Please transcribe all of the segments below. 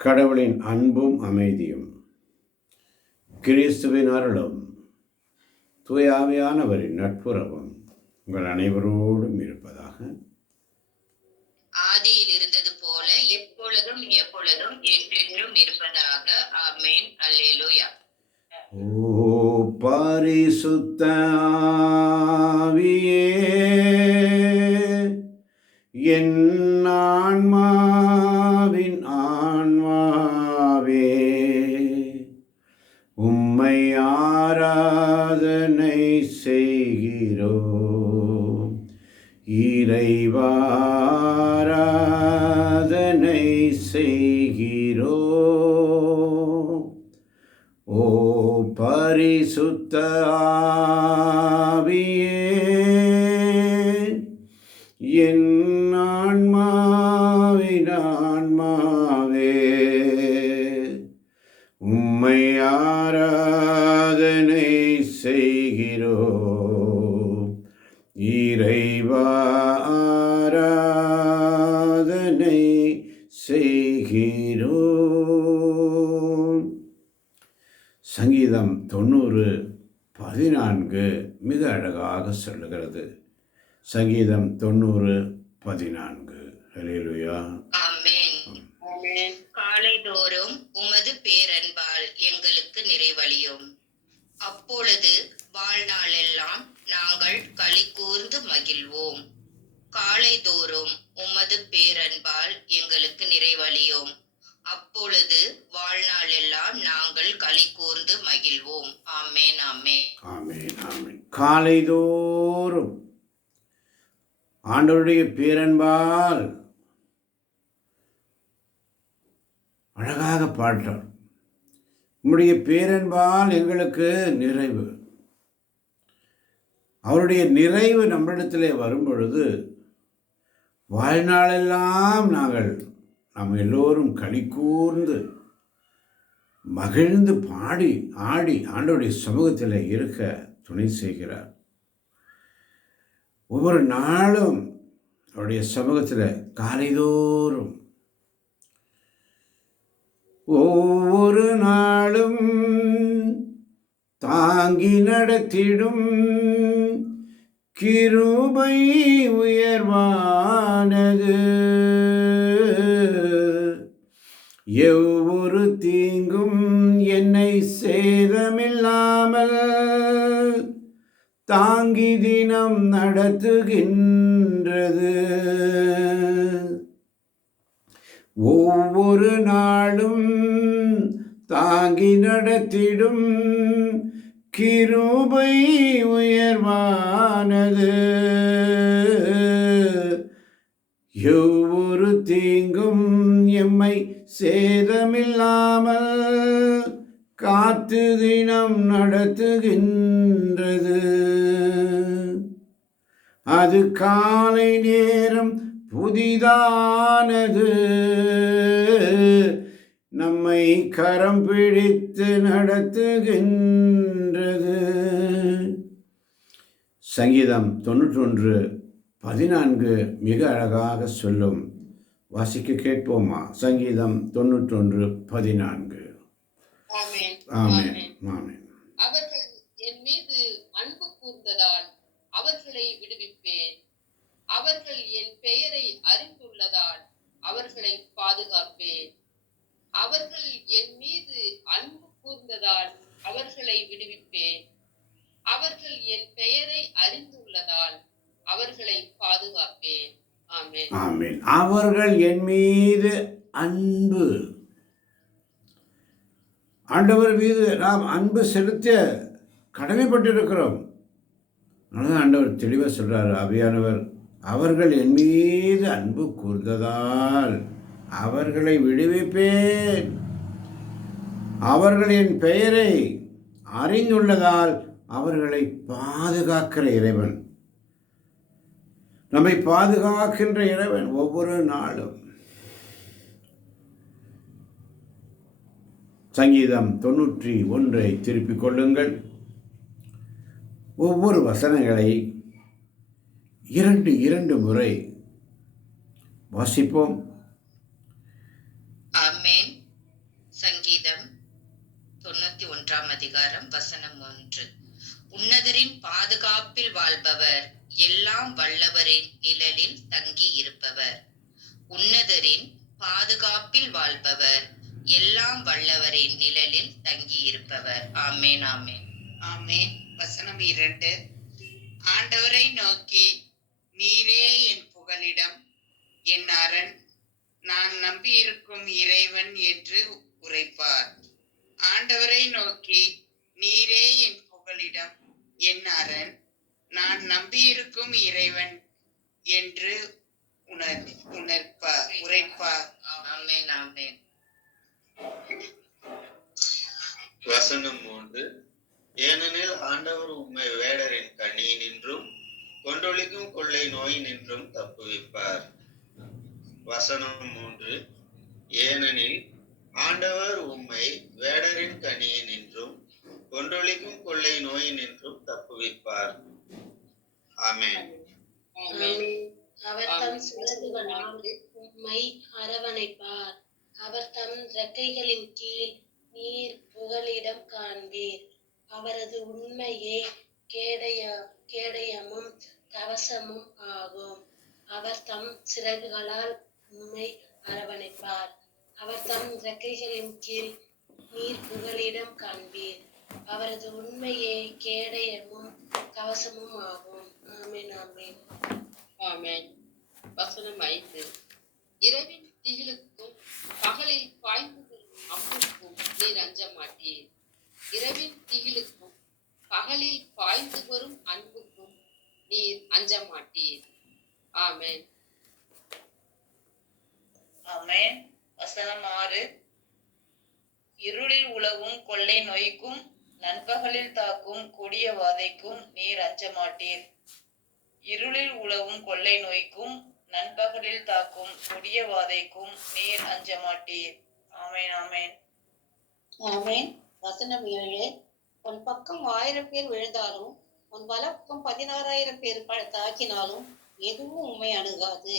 கடவுளின் அன்பும் அமைதியும் கிறிஸ்துவின் அருளும் தூய ஆவியானவரின் நட்புறவும் உங்கள் அனைவரோடும் இருப்பதாக. ஆதியில் இருந்தது போல எப்பொழுதும் எப்பொழுதும் என்றென்றும் இருப்பதாக. ஆமென். அல்லேலூயா. ஓ பரிசுத்த ஆவியே, என் ஆன்மாவின் ஆன்மாவே, உம்மை ஆராதனை செய்கிறோம். இறைவா ஆராதனை செய்கிறோம். ஓ பரிசுத்த ஆவியே, என் ஆன்மாவின் ஆன்மாவே, உம்மை ஆராதனை செய்கிறோம். இறைவா ஆராதனை செய்கிறோம். சங்கீதம் 90:14 மிக அழகாக சொல்லுகிறது. சங்கீதம் 90:14. அல்லேலூயா. ஆமென். காலைதோறும் உமது பேரன்பால் எங்களுக்கு நிறைவளியும். அப்பொழுது வாழ்நாளெல்லாம் நாங்கள் களி கூர்ந்து மகிழ்வோம். காலைதோறும் உமது பேரன்பால் எங்களுக்கு நிறைவளியும். அப்பொழுது வாழ்நாளெல்லாம் நாங்கள் களி கூர்ந்து மகிழ்வோம். ஆமென். ஆமென். ஆமென். ஆமென். காலைதோறும் ஆண்டவருடைய பேரன்பால் அழகாக பாடுறார். உம்முடைய பேரன்பால் எங்களுக்கு நிறைவு. அவருடைய நிறைவு நம்மிடத்திலே வரும்பொழுது வாழ்நாளெல்லாம் நாம் எல்லோரும் களி கூர்ந்து மகிழ்ந்து பாடி ஆடி ஆண்டவருடைய சமூகத்தில் இருக்க துணை செய்கிறார். ஒவ்வொரு நாளும் அவருடைய சமூகத்தில் காலைதோறும் ஒவ்வொரு நாளும் தாங்கி நடத்திடும் கிருபை உயர்வானது. எவ்வொரு தீங்கும் என்னை சேதமில்லாமல் தாங்கி தினம் நடத்துகின்றது. ஒவ்வொரு நாளும் தாங்கி நடத்திடும் கிருபை உயர்வானது. எவ்வொரு தீங்கும் எம்மை சேதமில்லாமல் காத்து தினம் நடத்துகின்றது. அது காலை நேரம் புதிதானது, நம்மை கரம் பிடித்து நடத்துகின்றது. சங்கீதம் 91:14 மிக அழகாக சொல்லும். வாசிக்க கேட்போமா? சங்கீதம் 91:14. ஆமென். ஆமென். அவர்கள் என் மீது அன்பு கூர்ந்ததால் அவர்களை விடுவிப்பேன். அவர்கள் என் பெயரை அறிந்துள்ளதால் அவர்களை பாதுகாப்பேன். அவர்கள் என் மீது அன்பு கூர்ந்ததால் அவர்களை விடுவிப்பேன். அவர்கள் என் பெயரை அறிந்துள்ளதால் அவர்களை பாதுகாப்பேன். ஆமென். ஆமென். அவர்கள் என் மீது அன்பு. ஆண்டவர் மீது நாம் அன்பு செலுத்த கடமைப்பட்டிருக்கிறோம். அதனால ஆண்டவர் தெளிவாக சொல்றார், ஆவியானவர், அவர்கள் என் மீது அன்பு கூர்ந்ததால் அவர்களை விடுவிப்பேன். அவர்கள் என் பெயரை அறிந்துள்ளதால் அவர்களை பாதுகாக்கிற இறைவன், நம்மை பாதுகாக்கின்ற இறைவன் ஒவ்வொரு நாளும். சங்கீதம் 91 திருப்பிக் கொள்ளுங்கள். ஒவ்வொரு வசனங்களை இரண்டு முறை வாசிப்போம். ஆமென். சங்கீதம் 91 அதிகாரம் வசனம் 1. உன்னதரின் பாதுகாப்பில் வாழ்பவர், எல்லாம் வல்லவரின் நிழலில் தங்கி இருப்பவர். உன்னதரின் பாதுகாப்பில் வாழ்பவர், எல்லாம் வல்லவரின் நிழலில் தங்கி இருப்பவர். ஆமென், ஆமென். ஆமென். வசனம் 2. ஆண்டவரை நோக்கி, நீரே என் புகலிடம், என் அரண், நான் நம்பியிருக்கும் இறைவன் என்று உரைப்பார். ஆண்டவரை நோக்கி, நீரே என் புகலிடம், என் அரண், நான் நம்பியிருக்கும் இறைவன் என்று உரைப்பார். ஆமென், ஆமென். வசனம் 3. ஏனெனில் ஆண்டவர் உம்மை வேடரின் கண்ணியினின்றும் கொண்டொழிக்கும் கொள்ளை நோய் நின்றும் தப்புவிப்பார். வசனம் 3. ஏனெனில் ஆண்டவர் உம்மை வேடரின் கண்ணியினின்றும் கொண்டொழிக்கும் கொள்ளை நோய் நின்றும் தப்புவிப்பார். ஆமென். அவர் தம் சிறகுகளால் உம்மை அரவணைப்பார். அவர் தம் இறக்கைகளின் கீழ் நீர் புகலிடம் காண்பீர். அவரது உண்மையே கேடயமும் கவசமும் ஆகும். அவர் தம் சிறகுகளால் உம்மை அரவணைப்பார். அவர் தம் இறக்கைகளின் கீழ் நீர் புகலிடம் காண்பீர். அவரது உண்மையே கேடயமும் கவசமும் ஆகும். ஆமென், ஆமென். ஆமென். வசனம் 5. இரவின் திகிலுக்கும் பகலில் பாய்ந்து வரும் அம்புக்கும் நீர் அஞ்ச மாட்டீர். இரவின் திகிலுக்கும் பகலில் பாய்ந்து வரும் அன்புக்கும் நீர் அஞ்ச மாட்டீர். ஆமென். ஆமென். வசனம் 6. இருளில் உலவும் கொள்ளை நோய்க்கும் நண்பகலில் தாக்கும் கொடிய வாதைக்கும் நீர் அஞ்ச மாட்டீர். இருளில் உலவும் கொள்ளை நோய்க்கும் நண்பகலில் தாக்கும் கொடிய வாதைக்கும் நீர் அஞ்ச மாட்டீர். ஆமென், ஆமென். ஆமென். வசனம் 7. உன் பக்கம் 1000 பேர் விழுந்தாலும் உன் வலப்பக்கம் 16,000 பேர் தாக்கினாலும் எதுவும் உம்மை அணுகாது.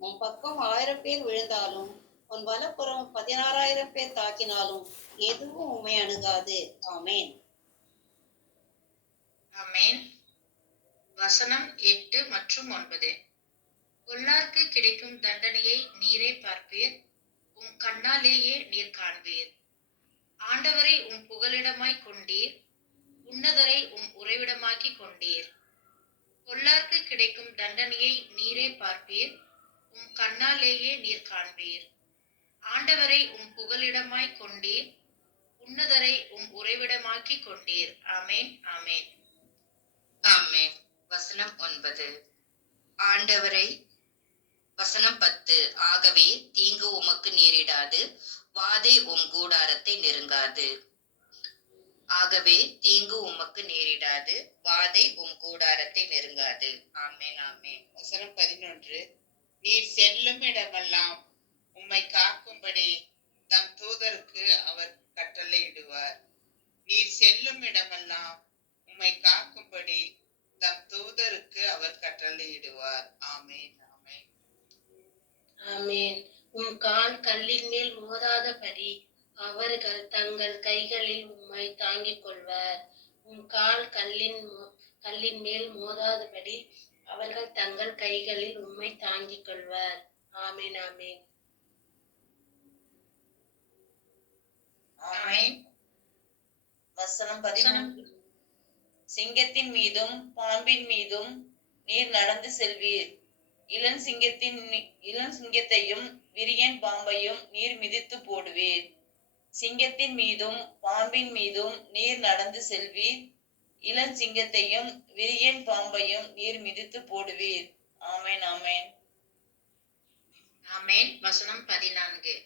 உன் பக்கம் 1000 பேர் விழுந்தாலும் உன் வலப்புறம் 16,000 பேர் தாக்கினாலும் எதுவும் உம்மை அணுகாது. ஆமென். ஆமென். வசனம் 8 மற்றும் 9. பொல்லார்க்கு கிடைக்கும் தண்டனையை நீரே பார்ப்பீர், உம் கண்ணாலேயே நீர் காண்பீர். ஆண்டவரை உம் புகலிடமாய் கொண்டீர், உன்னதரை உம் உறைவிடமாக்கி கொண்டீர். பொல்லார்க்கு கிடைக்கும் தண்டனையை நீரே பார்ப்பீர், உம் கண்ணாலேயே நீர் காண்பீர். ஆண்டவரை உம் புகலிடமாய் கொண்டீர், உன்னதரை உம் உறைவிடமாக்கி கொண்டீர். ஆமென், ஆமென். ஆமென். வசனம் 9. ஆண்டவரை வசனம் 10. ஆகவே தீங்கு உமக்கு நேரிடாது, வாதை உம் கூடாரத்தை நெருங்காது. ஆகவே தீங்கு உமக்கு நேரிடாது, வாதை உம் கூடாரத்தை நெருங்காது. ஆமென், ஆமென். வசனம் 11. நீர் செல்லும் இடமெல்லாம் உம்மை காக்கும்படி தம் தூதருக்கு அவர் கட்டளையிடுவார். நீர் செல்லும் இடமெல்லாம் உம்மை காக்கும்படி தம் தூதருக்கு அவர் கட்டளையிடுவார். ஆமென், ஆமென். ஆமென். உம் கால் கல்லின் மேல் மோதாதபடி அவர்கள் தங்கள் கைகளில் உம்மை தாங்கிக் கொள்வர். உம் கால் கல்லின் மேல் மோதாதபடி அவர்கள் தங்கள் கைகளில் உம்மை தாங்கிக் கொள்வர். ஆமென், ஆமென். ஆமென். வசனம் 13. சிங்கத்தின் மீதும் பாம்பின் மீதும் நீர் நடந்து செல்வீர். இளம் சிங்கத்தையும் விரியன் பாம்பையும் நீர் மிதித்து போடுவீர். சிங்கத்தின் மீதும் பாம்பின் மீதும் நீர் நடந்து செல்வீர். இளம் சிங்கத்தையும் விரியன் பாம்பையும் நீர் மிதித்து போடுவீர். ஆமென், ஆமென். ஆமென். வசனம் 14.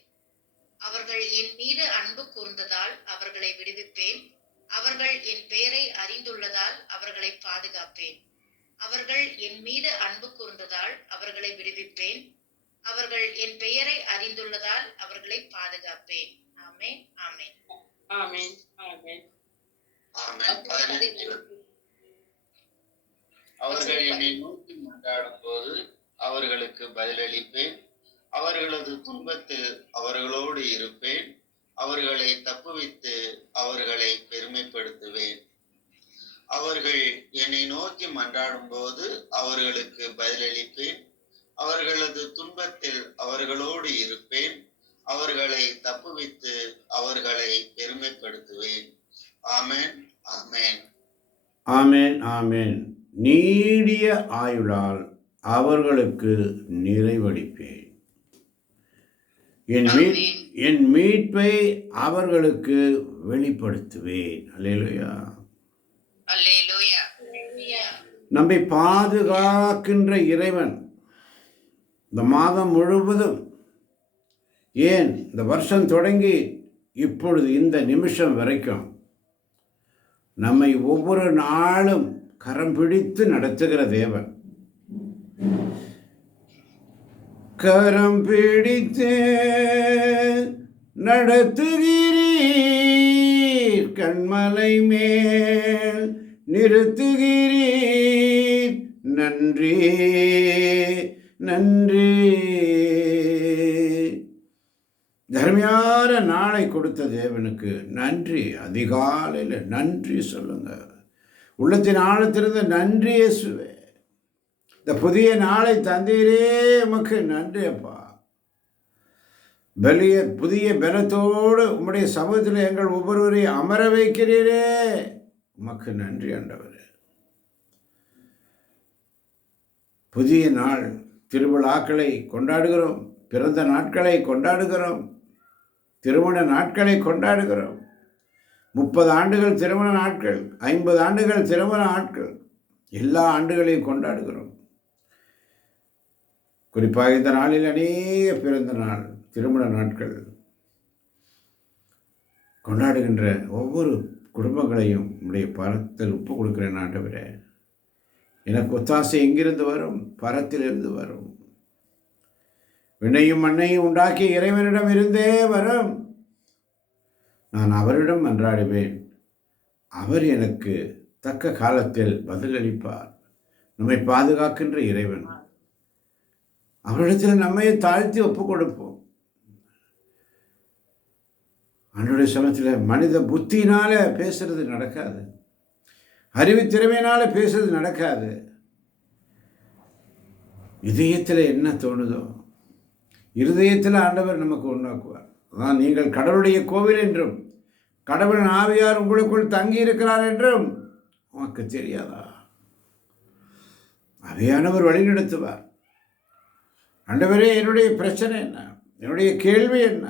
அவர்கள் என் மீது அன்பு கூர்ந்ததால் அவர்களை விடுவிப்பேன். அவர்கள் என் பெயரை அறிந்துள்ளதால் அவர்களை பாதுகாப்பேன். அவர்கள் என் மீது அன்பு கூர்ந்ததால் அவர்களை விடுவிப்பேன். அவர்கள் என் பெயரை அறிந்துள்ளதால் அவர்களை பாதுகாப்பேன். ஆமென், ஆமென். ஆமென், ஆமென். அவர்கள் என்னை நோக்கி மன்றாடும் போது அவர்களுக்கு பதிலளிப்பேன். அவர்களது துன்பத்தில் அவர்களோடு இருப்பேன். அவர்களை தப்புவித்து அவர்களை பெருமைப்படுத்துவேன். அவர்கள் என்னை நோக்கி மன்றாடும் போது அவர்களுக்கு பதிலளிப்பேன். அவர்களது துன்பத்தில் அவர்களோடு இருப்பேன். அவர்களை தப்புவித்து அவர்களை பெருமைப்படுத்துவேன். ஆமென், ஆமென். ஆமென், ஆமென். நீடிய ஆயுளால் அவர்களுக்கு நிறைவளிப்பேன். என் மீட்பை அவர்களுக்கு வெளிப்படுத்துவேன். அல்லேலூயா. அல்லேலூயா. நம்மை பாதுகாக்கின்ற இறைவன் இந்த மாதம் முழுவதும், ஏன் இந்த வருஷம் தொடங்கி இப்பொழுது இந்த நிமிஷம் வரைக்கும் நம்மை ஒவ்வொரு நாளும் கரம் பிடித்து நடத்துகிற தேவன். கரம் பிடித்து நடத்துகிறீர், கண்மலை மேல் நிறுத்துகிறீர். நன்றி, நன்றி. தர்மையான நாளை கொடுத்த தேவனுக்கு நன்றி. அதிகாலையில் நன்றி சொல்லுங்க. உள்ளத்தின் ஆழத்திலிருந்து நன்றி இயேசுவே. இந்த புதிய நாளை தந்தீரே, உமக்கு நன்றி அப்பா. புதிய பலத்தோடு உம்முடைய சமூகத்தில் எங்கள் ஒவ்வொருவரையும் அமர வைக்கிறீரே, உமக்கு நன்றி ஆண்டவரே. புதிய நாள் திருவிழாக்களை கொண்டாடுகிறோம், பிறந்த நாட்களை கொண்டாடுகிறோம், திருமண நாட்களை கொண்டாடுகிறோம். 30 ஆண்டுகள் திருமண நாட்கள், 50 ஆண்டுகள் திருமண நாட்கள், எல்லா ஆண்டுகளையும் கொண்டாடுகிறோம். குறிப்பாக இந்த நாளில் அநேக பிறந்த நாள், திருமண நாட்கள் கொண்டாடுகின்ற ஒவ்வொரு குடும்பங்களையும் உடைய பரத்தில் ஒப்பு கொடுக்கிறேன் ஆண்டவரே. எனக்கு ஒத்தாசை எங்கிருந்து வரும்? பரத்திலிருந்து வரும். விண்ணையும் மண்ணையும் உண்டாக்கிய இறைவனிடம் இருந்தே வரும். நான் அவரிடம் மன்றாடுவேன், அவர் எனக்கு தக்க காலத்தில் பதிலளிப்பார். நம்மை பாதுகாக்கின்ற இறைவன், அவரிடத்தில் நம்மை தாழ்த்தி ஒப்பு கொடுப்போம். அன்றைய சமயத்தில் மனித புத்தியினால பேசுறது நடக்காது, அறிவு திறமையினால பேசுறது நடக்காது. இதயத்தில் என்ன தோணுதோ இருதயத்தில் ஆண்டவர் நமக்கு உண்டாக்குவார். அதான் நீங்கள் கடவுளுடைய கோவில் என்றும் கடவுளின் ஆவியார் உங்களுக்குள் தங்கி இருக்கிறார் என்றும் உனக்கு தெரியாதா? ஆவியானவர் வழிநடத்துவார். ஆண்டவரே, என்னுடைய பிரச்சனை என்ன, என்னுடைய கேள்வி என்ன,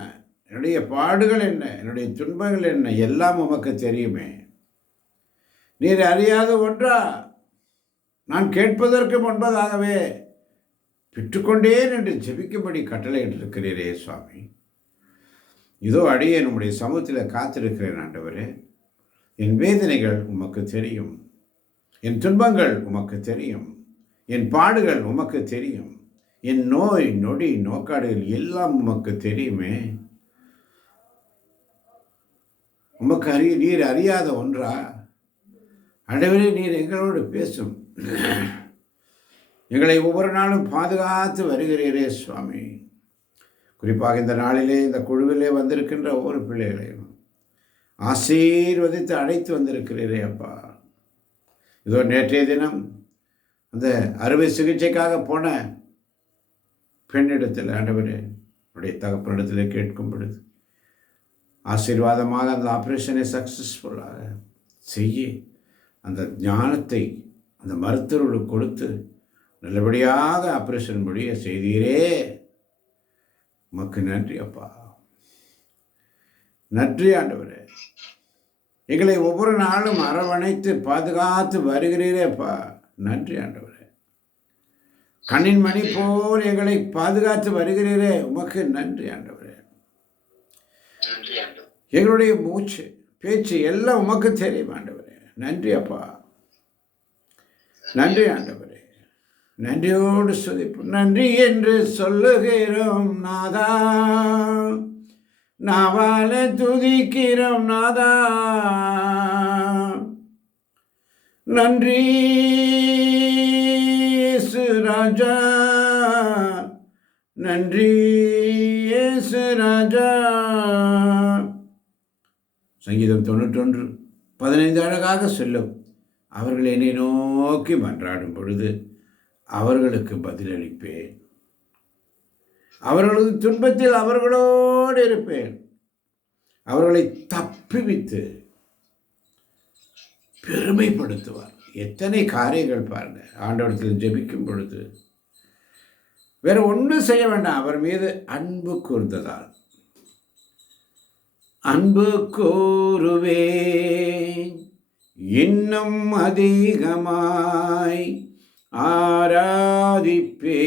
என்னுடைய பாடுகள் என்ன, என்னுடைய துன்பங்கள் என்ன, எல்லாம் உமக்கு தெரியுமே. நீர் அறியாத ஒன்றா? நான் கேட்பதற்கு முன்பதாகவே பெற்றுக்கொண்டேன் என்று ஜெபிக்கும்படி கட்டளையிட்டிருக்கிறீரே சுவாமி. இதோ அடியே நம்முடைய சமூகத்தில் காத்திருக்கிறேன் ஆண்டவரே. என் வேதனைகள் உமக்கு தெரியும், என் துன்பங்கள் உமக்கு தெரியும், என் பாடுகள் உமக்கு தெரியும், என் நோய் நொடி நோக்காடுகள் எல்லாம் உமக்கு தெரியுமே. உமக்கு நீர் அறியாத ஒன்றா? ஆண்டவரே, நீர் எங்களோடு பேசும். எங்களை ஒவ்வொரு நாளும் பாதுகாத்து வருகிறீரே சுவாமி. குறிப்பாக இந்த நாளிலே இந்த குழுவிலே வந்திருக்கின்ற ஒவ்வொரு பிள்ளைகளையும் ஆசீர்வதித்து அழைத்து வந்திருக்கிறீரே அப்பா. இதோ நேற்றைய தினம் அந்த அறுவை சிகிச்சைக்காக போன பெண்ணிடத்தில் ஆண்டவரே உடைய தகப்பனிடத்தில் கேட்கும் பொழுது ஆசீர்வாதமாக அந்த ஆப்ரேஷனை சக்ஸஸ்ஃபுல்லாக செய்ய அந்த ஞானத்தை அந்த மருத்துவர்களுக்கு கொடுத்து நல்லபடியாக ஆப்ரேஷன் முடிய செய்தீரே, உமக்கு நன்றி அப்பா. நன்றி ஆண்டவரே. எங்களை ஒவ்வொரு நாளும் அரவணைத்து பாதுகாத்து வருகிறீரே அப்பா. நன்றி ஆண்டவரே. கண்ணின் மணி போல் எங்களை பாதுகாத்து வருகிறீரே, உமக்கு நன்றி ஆண்டவரே. எங்களுடைய மூச்சு பேச்சு எல்லாம் உமக்கு தெரியும் ஆண்டவரே. நன்றி அப்பா. நன்றி ஆண்டவரே. நன்றியோடு சுதிப்போம். நன்றி என்று சொல்லுகிறோம் நாதா, நாவால துதிக்கிறோம் நாதா. நன்றி இயேசு ராஜா, நன்றி இயேசு ராஜா. சங்கீதம் 91:15 அழகாக சொல்லும், அவர்கள் என்னை நோக்கி மன்றாடும் பொழுது அவர்களுக்கு பதிலளிப்பேன், அவர்களது துன்பத்தில் அவர்களோடு இருப்பேன், அவர்களை தப்புவித்து பெருமைப்படுத்துவார். எத்தனை காரியங்கள் பாருங்க. ஆண்டவரத்தில் ஜெபிக்கும் பொழுது வேற ஒன்றும் செய்ய வேண்டாம், அவர் மீது அன்பு கூர்ந்ததால். அன்பு கூறுவேன் இன்னும் அதிகமாய், ஆராதிப்பேன்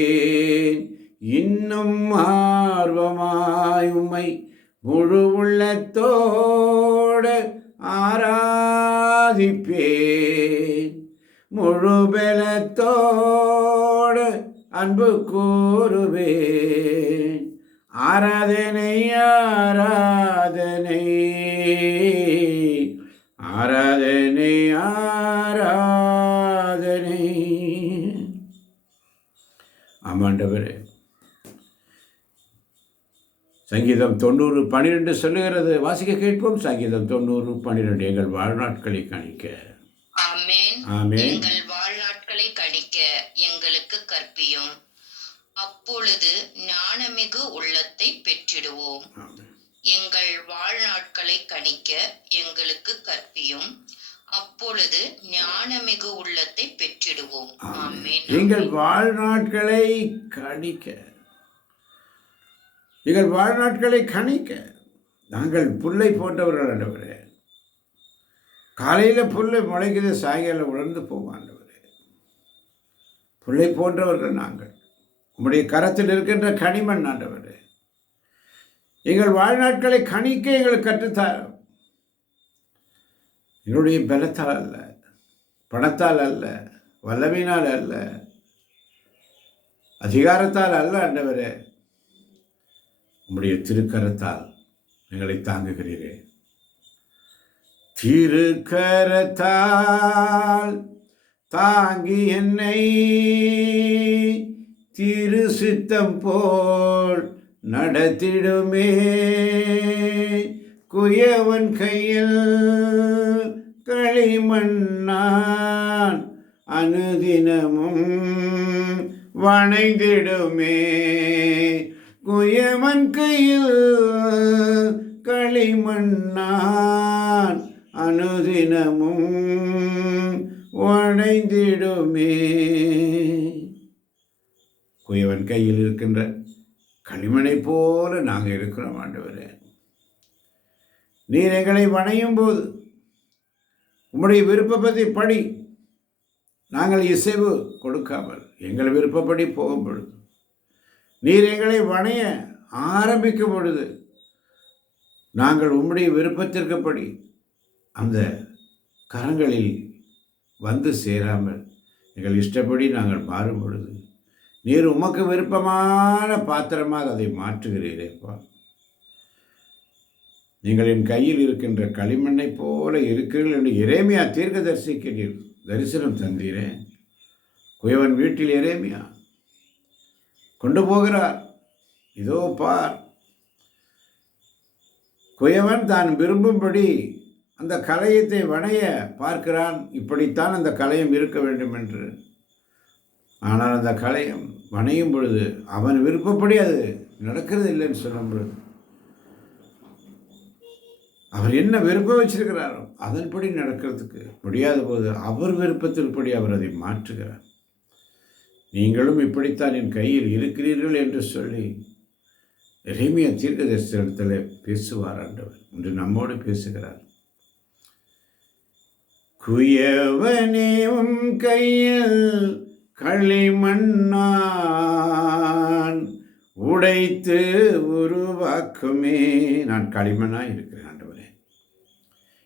இன்னும் ஆர்வமாய், உம்மை முழு உள்ளத்தோடு ஆராதிப்பேன், முழு பலத்தோடு அன்பு கூறுவேன். ஆராதனை ஆராதனை ஆராதனை ஆராதனை. ஆமாண்டவரே, சங்கீதம் 90:12 சொல்லுகிறது. வாசிக்க கேட்போம். சங்கீதம் 90:12. எங்கள் வாழ்நாட்களை கணிக்க. ஆமென். ஆமென். எங்கள் வாழ்நாட்களை கணிக்க எங்களுக்கு கற்பியும், அப்பொழுது ஞானமிகு உள்ளத்தை பெற்றிடுவோம். ஆமென். எங்கள் வாழ்நாட்களை கணிக்க எங்களுக்கு கற்பியும், அப்பொழுது ஞானமிகு உள்ளத்தை பெற்றிடுவோம். ஆமென். எங்கள் வாழ்நாட்களை கணிக்க, எங்கள் வாழ்நாட்களை கணிக்க. நாங்கள் புல்லை போன்றவர்கள் ஆண்டவரே. காலையில் புல்லை முளைக்குது, சாயங்காலம் உணர்ந்து போவோம் ஆண்டவரே. புல்லை போன்றவர்கள் நாங்கள். உம்முடைய கரத்தில் இருக்கின்ற கனிமண் ஆண்டவரே. எங்கள் வாழ்நாட்களை கணிக்க எங்களுக்கு கற்றுத்தாரோம். எங்களுடைய பலத்தால் அல்ல, பணத்தால் அல்ல, வல்லமையினால் அல்ல, அதிகாரத்தால் அல்ல ஆண்டவரே. உம்முடைய திருக்கரத்தால் எங்களை தாங்குகிறீரே. திருக்கரத்தால் தாங்கி என்னை திரு சித்தம் போல் நடத்திடுமே. குயவன் கையில் களிமண்ணான் அனுதினமும் வணைந்திடுமே. குயவன் கையில் களிமண்ணான் அனுதினமும் வணைந்திடுமே. குயவன் கையில் இருக்கின்ற களிமணை போல நாங்கள் இருக்கிறோம் ஆண்டவரே. நீர் எங்களை வணையும் போது உம்முடைய விருப்பப்படி படி நாங்கள் இசைவு கொடுக்காமல் எங்கள் விருப்பப்படி போகும் பொழுது, நீர் எங்களை வணைய ஆரம்பிக்கும் பொழுது நாங்கள் உம்முடைய விருப்பத்திற்குப்படி அந்த கரங்களில் வந்து சேராமல் எங்கள் இஷ்டப்படி நாங்கள் மாறும் பொழுது நீர் உமக்கு விருப்பமான பாத்திரமாக அதை மாற்றுகிறீரேப்பா. நீங்கள் என் கையில் இருக்கின்ற களிமண்ணை போல இருக்கிறீர்கள் என்று எரேமியா தீர்க்கதரிசிக்கு நீர் தரிசனம் தந்தீரே. குயவன் வீட்டில் எரேமியா கொண்டு போகிறார். இதோ பார், குயவன் தான் விரும்பும்படி அந்த கலையத்தை வணைய பார்க்கிறான். இப்படித்தான் அந்த கலையம் இருக்க வேண்டும் என்று. ஆனால் அந்த கலையம் வணையும் பொழுது அவன் விருப்பப்படி அது நடக்கிறது இல்லைன்னு சொல்லும் பொழுது, அவர் என்ன விருப்பம் வச்சிருக்கிறாரோ அதன்படி நடக்கிறதுக்கு முடியாத போது அவர் விருப்பத்தின்படி அவர் அதை மாற்றுகிறார். நீங்களும் இப்படித்தான் என் கையில் இருக்கிறீர்கள் என்று சொல்லி எரேமியா தீர்க்கதரிசனத்தில் பேசுவார் ஆண்டவர். இன்று நம்மோடு பேசுகிறார். குயவனே உன் கையில் களிமண்ணான் உடைத்து உருவாக்குமே. நான் களிமண்ணாக இருக்கிறேன் ஆண்டவரே.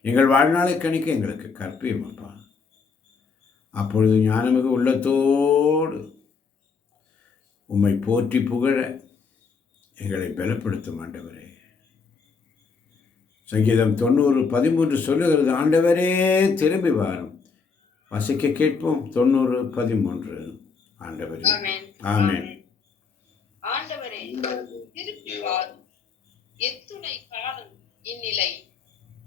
எங்கள் வாழ்நாளை கணிக்க எங்களுக்கு கற்பியும் அப்பா. அப்பொழுது ஞானமிகு உள்ளத்தோடு உம்மை போற்றி புகழ எங்களை பலப்படுத்தும் ஆண்டவரே. சங்கீதம் 90:13 சொல்லுகிறது, ஆண்டவரே திரும்பி வாரும். வசிக்க கேட்போம். 90:13. ஆண்டவரே. ஆமென். ஆண்டவரே திருப்பி வாரும். எத்துணை காலம் இந்நிலை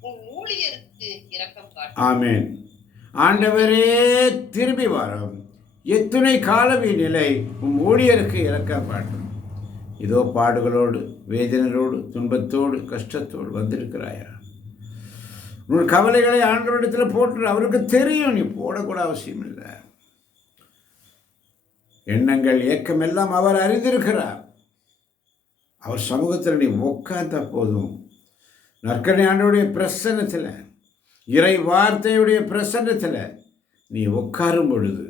உன் ஊழியருக்கு இரக்கம் காட்டும். ஆமென். ஆண்டவரே திரும்பி வரும். எத்துணை காலம் இந்நிலை உம் ஊழியருக்கு இறக்கப்படும். இதோ பாடுகளோடு, வேதனையோடு, துன்பத்தோடு, கஷ்டத்தோடு வந்திருக்கிறாயா? உன் கவலைகளை ஆண்டவரிடத்தில் போட்டு அவருக்கு தெரியும், நீ போடக்கூட அவசியம் இல்லை. எண்ணங்கள் ஏக்கம் எல்லாம் அவர் அறிந்திருக்கிறார். அவர் சமூகத்தில் நீ உட்கார்ந்த போதும், நற்கனை ஆண்டவருடைய பிரசன்னத்தில், இறை வார்த்தையுடைய பிரசன்னத்தில் நீ உட்காரும் பொழுது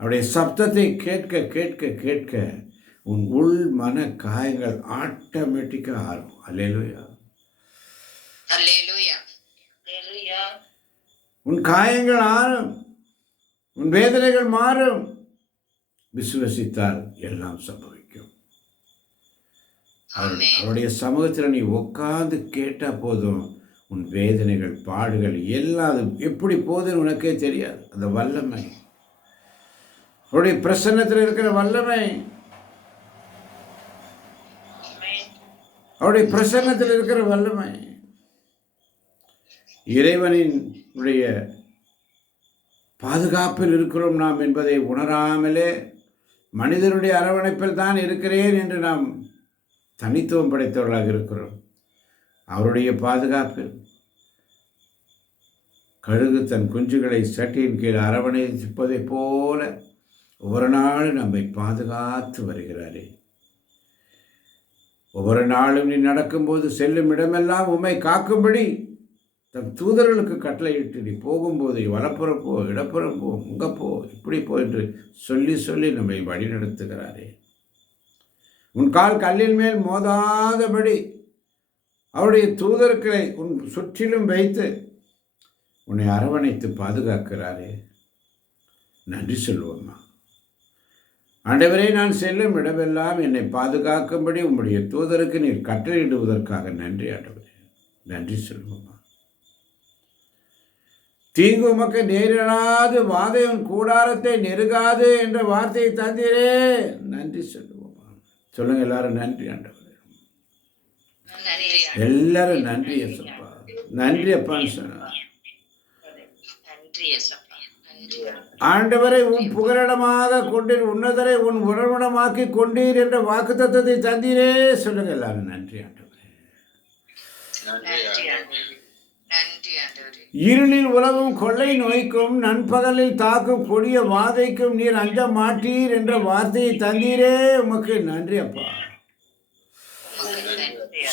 அவருடைய சப்தத்தை கேட்க கேட்க கேட்க உன் உள் மன காயங்கள் ஆட்டோமேட்டிக்காக ஆறும். அல்லேலூயா. அல்லேலூயா. அல்லேலூயா. உன் காயங்கள் ஆறும், உன் வேதனைகள் மாறும். விசுவசித்தால் எல்லாம் சம்பவிக்கும். அவருடைய சமூகத்தில் நீ உட்கார்ந்து கேட்டால் போதும், உன் வேதனைகள், பாடுகள் எல்லாம் அது எப்படி போகுதுன்னு உனக்கே தெரியாது. அந்த வல்லமை, அவருடைய பிரசன்னத்தில் இருக்கிற வல்லமை, அவருடைய பிரசன்னத்தில் இருக்கிற வல்லமை, இறைவனுடைய பாதுகாப்பில் இருக்கிறோம் நாம் என்பதை உணராமலே மனிதனுடைய அரவணைப்பில் தான் இருக்கிறேன் என்று நாம் தனித்துவம் படைத்தவர்களாக இருக்கிறோம். அவருடைய பாதுகாப்பில் கழுகு தன் குஞ்சுகளை சட்டியின் கீழ் அரவணைப்பதைப் போல ஒவ்வொரு நாளும் நம்மை பாதுகாத்து வருகிறாரே. ஒவ்வொரு நாளும் நீ நடக்கும்போது செல்லும் இடமெல்லாம் உம்மை காக்கும்படி தன் தூதர்களுக்கு கட்டளையிட்டு, நீ போகும்போது வலப்புறம் போ, இடப்புறம் போ, உங்க போ, இப்படி போ என்று சொல்லி சொல்லி நம்மை வழிநடத்துகிறாரே. உன் கால் கல்லின் மேல் மோதாதபடி அவருடைய தூதர்களை உன் சுற்றிலும் வைத்து உன்னை அரவணைத்து பாதுகாக்கிறாரே. நன்றி சொல்வோம்மா. ஆண்டவரே, நான் செல்லும் இடமெல்லாம் என்னை பாதுகாக்கும்படி உம்முடைய தூதருக்கு நீர் கட்டளையிடுவதற்காக நன்றி ஆண்டவரே. நன்றி சொல்வோம்மா. தீங்கு உமக்கு நேரிடாது, வாதை உன் கூடாரத்தை நெருகாது என்ற வார்த்தையை தந்தீரே. நன்றி சொல்லுவோம்மா. சொல்லுங்க எல்லாரும், நன்றி ஆண்டவரே. எல்லாரும் நன்றி ஏசப்பா, நன்றி அப்பான்னு சொன்னார். ஆண்டவரை உன் புகலிடமாக கொண்டீர், உன்னதரை உன் உறவிடமாக்கி கொண்டீர் என்ற வாக்கு தத்துவத்தை தந்தீரே. சொல்லுங்க எல்லாரும், நன்றி ஆண்டவரே. இருளில் உலவும் கொள்ளை நோய்க்கும் நண்பகலில் தாக்கும் கொடிய வாதைக்கும் நீர் அஞ்ச மாட்டீர் என்ற வார்த்தையை தந்தீரே. உமக்கு நன்றி அப்பா.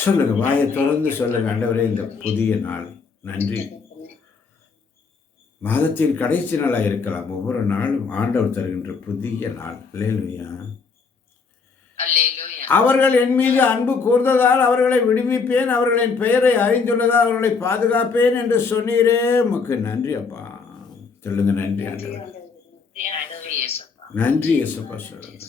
சொல்லுங்க, வாயை தொடர்ந்து சொல்லுங்க. ஆண்டவரே, இந்த புதிய நாள் நன்றி. மாதத்தின் கடைசி நாளாக இருக்கலாம், ஒவ்வொரு நாளும் ஆண்டவர் தருகின்ற புதிய நாள். அல்லேலூயா. அவர்கள் என் மீது அன்பு கூர்ந்ததால் அவர்களை விடுவிப்பேன், அவர்களின் பெயரை அறிந்துள்ளதால் அவர்களை பாதுகாப்பேன் என்று சொன்னீரே. உமக்கு நன்றி அப்பா. சொல்லுங்க, நன்றி ஆண்டவர். நன்றி இயேசுப்பா. சொல்லுங்க.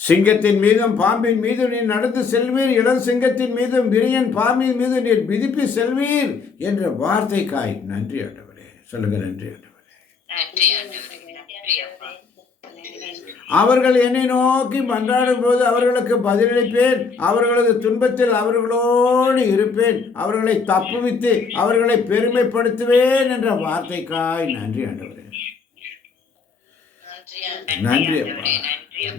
சிங்கத்தின் மீதும் பாம்பின் மீதும் நீர் நடந்து செல்வீர், இளம் சிங்கத்தின் மீதும் விரியன் பாம்பின் மீது நீர் மிதிப்பி செல்வீர் என்ற வார்த்தைக்காய் நன்றி ஆண்டவரே. சொல்லுங்க, நன்றி ஆண்டவரே. அவர்கள் என்னை நோக்கி மன்றாடும் போது அவர்களுக்கு பதிலளிப்பேன், அவர்களது துன்பத்தில் அவர்களோடு இருப்பேன், அவர்களை தப்புவித்து அவர்களை பெருமைப்படுத்துவேன் என்ற வார்த்தைக்காய் நன்றி ஆண்டவரே. நன்றி அப்பா.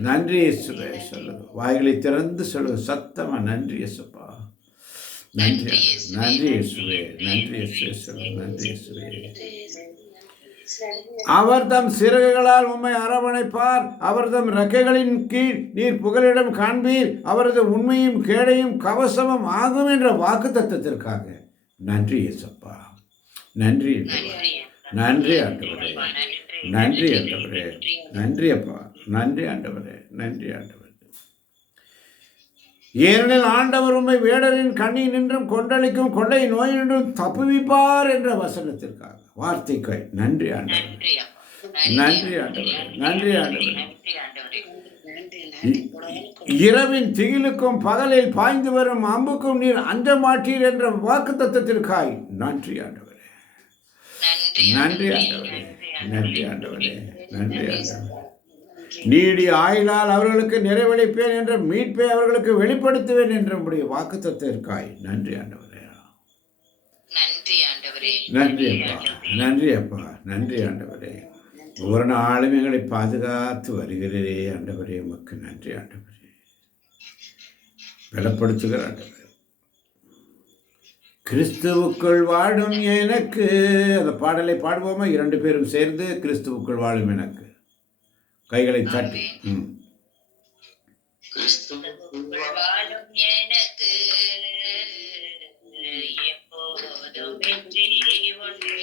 நன்றி இயேசுவே. சொல்லுங்க, வாய்களை திறந்து சொல்லுங்க சத்தமா, நன்றி இயேசுப்பா. நன்றி, நன்றி இயேசுவே. நன்றி இயேசுவே. சொல்லுங்க, நன்றி இயேசுவே. அவர் தம் சிறகுகளால் உம்மை அரவணைப்பார், அவர் தம் ரெக்கைகளின் கீழ் நீர் புகலிடம் காண்பீர், அவரது உண்மையும் கேடையும் கவசமும் ஆகும் என்ற வாக்கு தத்தத்திற்காக நன்றி இயேசுப்பா. நன்றி, நன்றி ஆண்டவரே. நன்றி ஆண்டவரே. நன்றி அப்பா. நன்றி ஆண்டவரே. நன்றி ஆண்டவரே. ஏனெனில் ஆண்டவர் உம்மை வேடரின் கண்ணில் நின்றும் கொண்டளிக்கும் கொள்ளை நோய் நின்றும் தப்புவிப்பார் என்ற வசனத்திற்காக, வார்த்தைக்கு நன்றி ஆண்டவரே. நன்றி ஆண்டவரே. நன்றி ஆண்டவரே. இரவின் திகிலுக்கும் பகலில் பாய்ந்து வரும் அம்புக்கும் நீர் அஞ்ச மாட்டீர் என்ற வாக்கு தத்தத்திற்காய் நன்றி ஆண்டவரே. நன்றி ஆண்டவரே. நன்றி ஆண்டவரே. நன்றி ஆண்டவரே. நீடி ஆயிலால் அவர்களுக்கு நிறைவளிப்பேன் என்ற மீட்பை அவர்களுக்கு வெளிப்படுத்துவேன் என்ற வாக்குத்தத்திற்காய் நன்றி ஆண்டவரே. நன்றி ஆண்டவரே. நன்றி அப்பா, நன்றி அப்பா, நன்றி ஆண்டவரே. ஒவ்வொரு நாளும் எங்களை பாதுகாத்து வருகிறீரே ஆண்டவரே, உமக்கு நன்றி ஆண்டவரே. பலப்படுத்துகிற ஆண்டவரே. கிறிஸ்துவுக்குள் வாழும் எனக்கு, அந்த பாடலை பாடுவோமா 2 பேரும் சேர்ந்து? கிறிஸ்துவுக்குள் வாழும் எனக்கு. கைகளை தட்டி. கிறிஸ்துவுக்குள் வாழும் எனக்கு எப்போதும் வெற்றி உண்டு.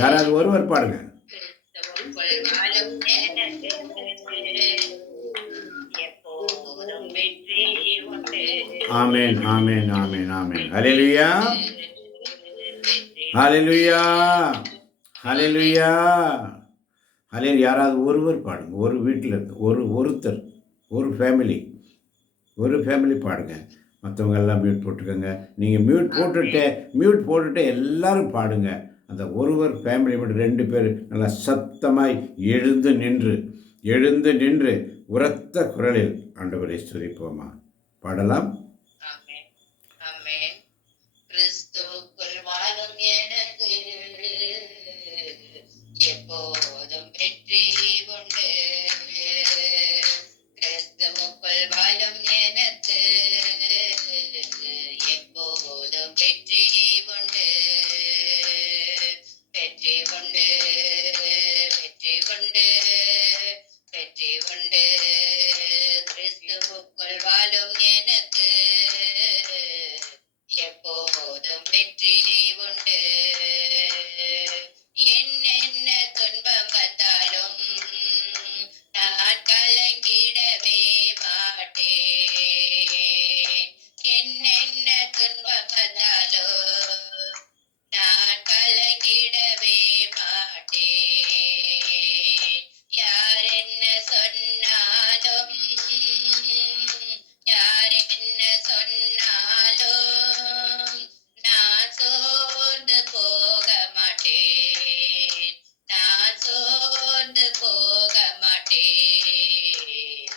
யாராவது ஒருவர் பாடுங்க. கிறிஸ்துவுக்குள் வாழும் எனக்கு எப்போதும் வெற்றி உண்டு. ஆமென், ஆமென், ஆமென், ஆமென். ஹல்லேலூயா, ஹல்லேலூயா, ஹல்லேலூயா, ஹல்லேலூயா. யாராவது ஒருவர் பாடுங்க. ஒரு வீட்டில் இருந்து ஒருத்தர், ஒரு ஃபேமிலி பாடுங்க. மற்றவங்க எல்லாம் மியூட் போட்டுக்கோங்க. நீங்கள் மியூட் போட்டுட்டு எல்லாரும் பாடுங்க. அந்த ஒருவர் ஃபேமிலி மட்டும் 2 பேர் நல்லா சத்தமாய் எழுந்து நின்று உரத்த குரலில் ஆண்டவரை ஸ்துதிப்போமா? பாடலாம். ஆமென், ஆமென். கிறிஸ்துவுக்குள் வாழும் எனக்கு எப்போதும் வெற்றி உண்டு. கிறிஸ்துவுக்குள் வாழும் எனக்கு எப்போதும் வெற்றி உண்டு. வெற்றி உண்டு, வெற்றி உண்டு, வெற்றி உண்டு. கிறிஸ்துவுக்குள் வாழும் எனக்கு எப்போதும் வெற்றி உண்டு. என்னென்ன துன்பம் வந்தாலும் நான் கலங்கிடவே மாட்டேன். என்னென்ன துன்பம் வந்தாலும் நான் கலங்கிடவே மாட்டேன். யார் என்ன சொன்னாலும், யார் என்ன சொன்னாலும் நான் சோர்ந்து போக மாட்டேன். நான் சோர்ந்து போக மாட்டேன்.